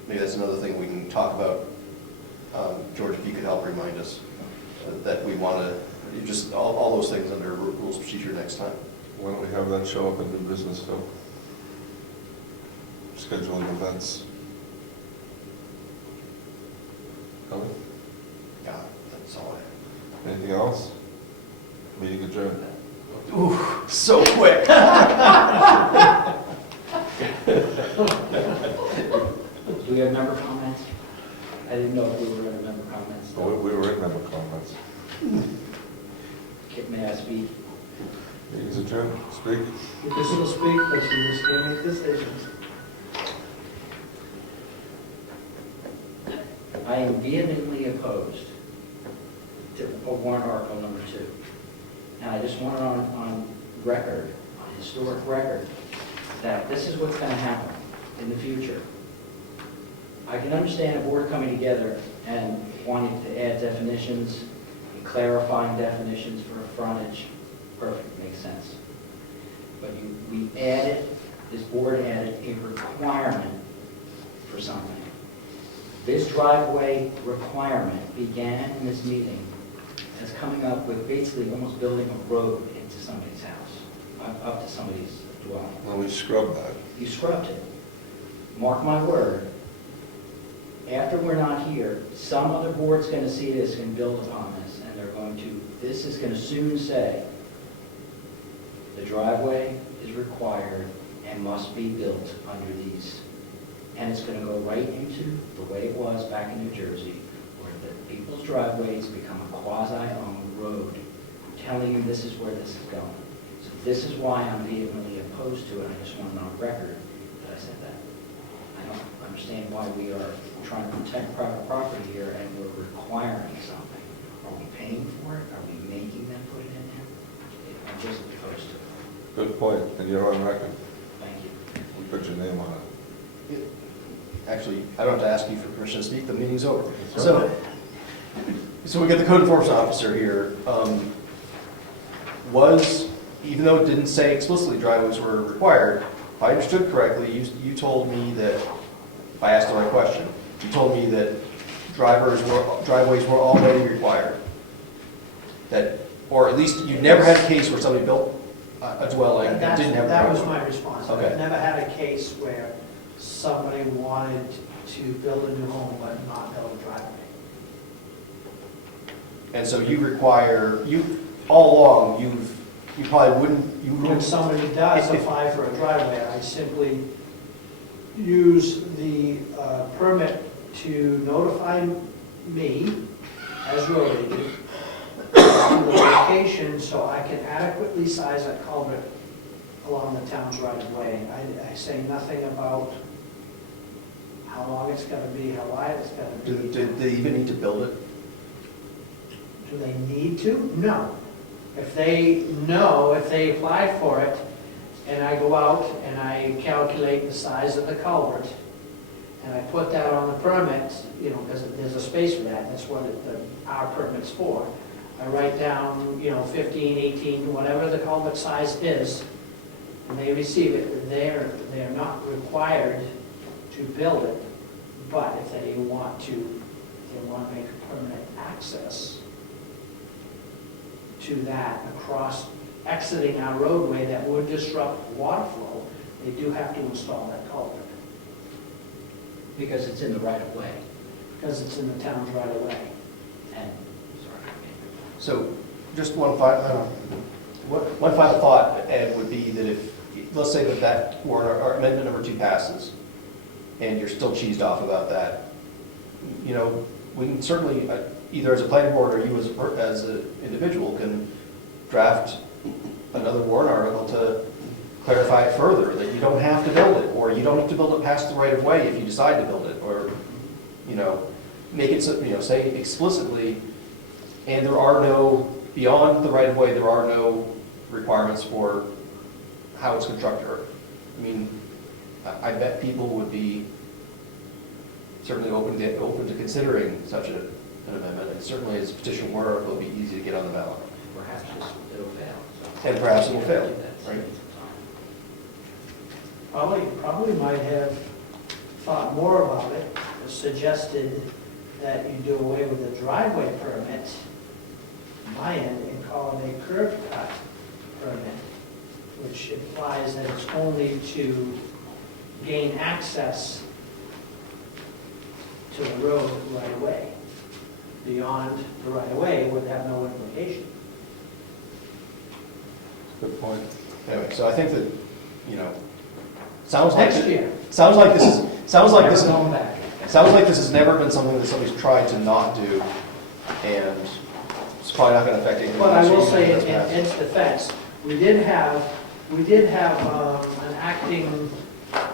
maybe that's another thing we can talk about. George, if you could help remind us that we want to, just all those things under rules of procedure next time. Why don't we have that show up in new business, Phil? Scheduling events. Kelly? Yeah, that's all I have. Anything else? Meeting adjourned. Ooh, so quick. Do we have member comments? I didn't know if we were in member comments. Oh, we were in member comments. May I speak? Meeting's adjourned. Speak. This will speak, but you just can't make decisions. I am vehemently opposed to warrant article number 2. And I just want it on record, on historic record, that this is what's going to happen in the future. I can understand a board coming together and wanting to add definitions and clarifying definitions for a frontage. Perfect, makes sense. But we added, this board added a requirement for something. This driveway requirement began in this meeting as coming up with basically almost building a road into somebody's house, up to somebody's dwelling. Well, we scrubbed that. You scrubbed it. Mark my word, after we're not here, some other board's going to see this and build upon this, and and they're going to, this is gonna soon say, the driveway is required and must be built under these. And it's gonna go right into the way it was back in New Jersey, where the people's driveways become a quasi-owned road, telling you this is where this is going. So this is why I'm vehemently opposed to it, and I just want it on record that I said that. I don't understand why we are trying to protect private property here and we're requiring something. Are we paying for it? Are we making them put it in there? I'm just opposed to it. Good point, and you're on record. Thank you. We put your name on it. Actually, I don't have to ask you for permission to speak, the meeting's over. So we got the code enforcement officer here. Even though it didn't say explicitly driveways were required, if I understood correctly, you told me that, if I asked the right question, you told me that driveways were already required. That, or at least you never had a case where somebody built a dwelling that didn't have a That was driveway. my response. Okay. I've never had a case where somebody wanted to build a new home but not build a driveway. And so all along, you probably wouldn't, When somebody does apply for a driveway, I simply use the permit to notify me as road agent of the location so I can adequately size a culvert along the town's right of way. I say nothing about how long it's gonna be, how wide it's gonna be. do they even need to build it? Do they need to? No. If they apply for it, and I go out and I calculate the size of the culvert, and I put that on the permit, because there's a space for that, that's what our permit's for. I write down, 15, 18, whatever the culvert size is, and they receive it. They're not required to build it, but if they want to make permanent access to that across, exiting our roadway that would disrupt water flow, they do have to install that culvert, Because it's in the right of way. because it's in the town's right of way. And, sorry. So just one final thought, Ed, would be that if, let's say that warrant or amendment number 2 passes, and you're still cheesed off about that, we can certainly, either as a planning board or you as an individual, can draft another warrant article to clarify it further, that you don't have to build it, or you don't have to build it past the right of way if you decide to build it, or, make it, say explicitly, and there are no, beyond the right of way, there are no requirements for how it's constructed. I mean, I bet people would be certainly open to considering such an amendment, and certainly as a petition warrant article, it'll be easy to get on the ballot. Perhaps it'll fail. And perhaps it will fail, right? Probably might have thought more about it, suggested that you do away with the driveway permit, my end, and call it a curb cut permit, which implies that it's only to gain access to the road right away. Beyond the right of way would have no implication. Good point. Anyway, so I think that, sounds like Next year. sounds like this Never going back. sounds like this has never been something that somebody's tried to not do, and it's probably not going to affect anything. But I will say, in its defense, we did have an acting,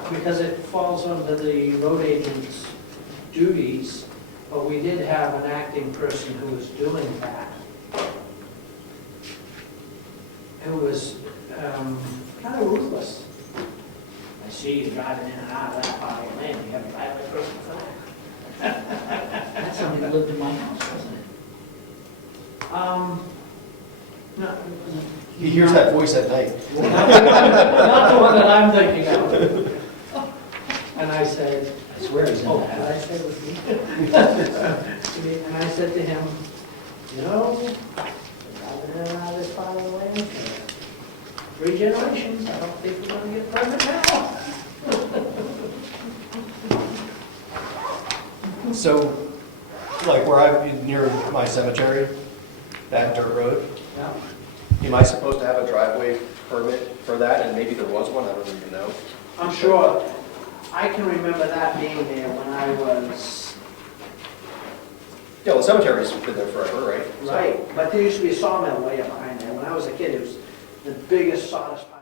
because it falls under the road agent's duties, but we did have an acting person who was doing that, who was kind of ruthless. I see you driving in and out of that part of your lane, you have a driveway person for that. That's something that lived in my house, wasn't it? No, He hears that voice at night. not the one that I'm thinking of. And I said, I swear he's in oh, the did I house. say it was me? And I said to him, driving in and out of this part of the land for 3 generations, I don't think we're gonna get a permit now. So, like where I'm near my cemetery, that dirt road? Yeah. Am I supposed to have a driveway permit for that? And maybe there was one, I don't even know. I'm sure, I can remember that being there when I was, Yeah, well, the cemetery's been there forever, right? So- right, but there used to be a sawmill way up behind there. When I was a kid, it was the biggest sawdust pile.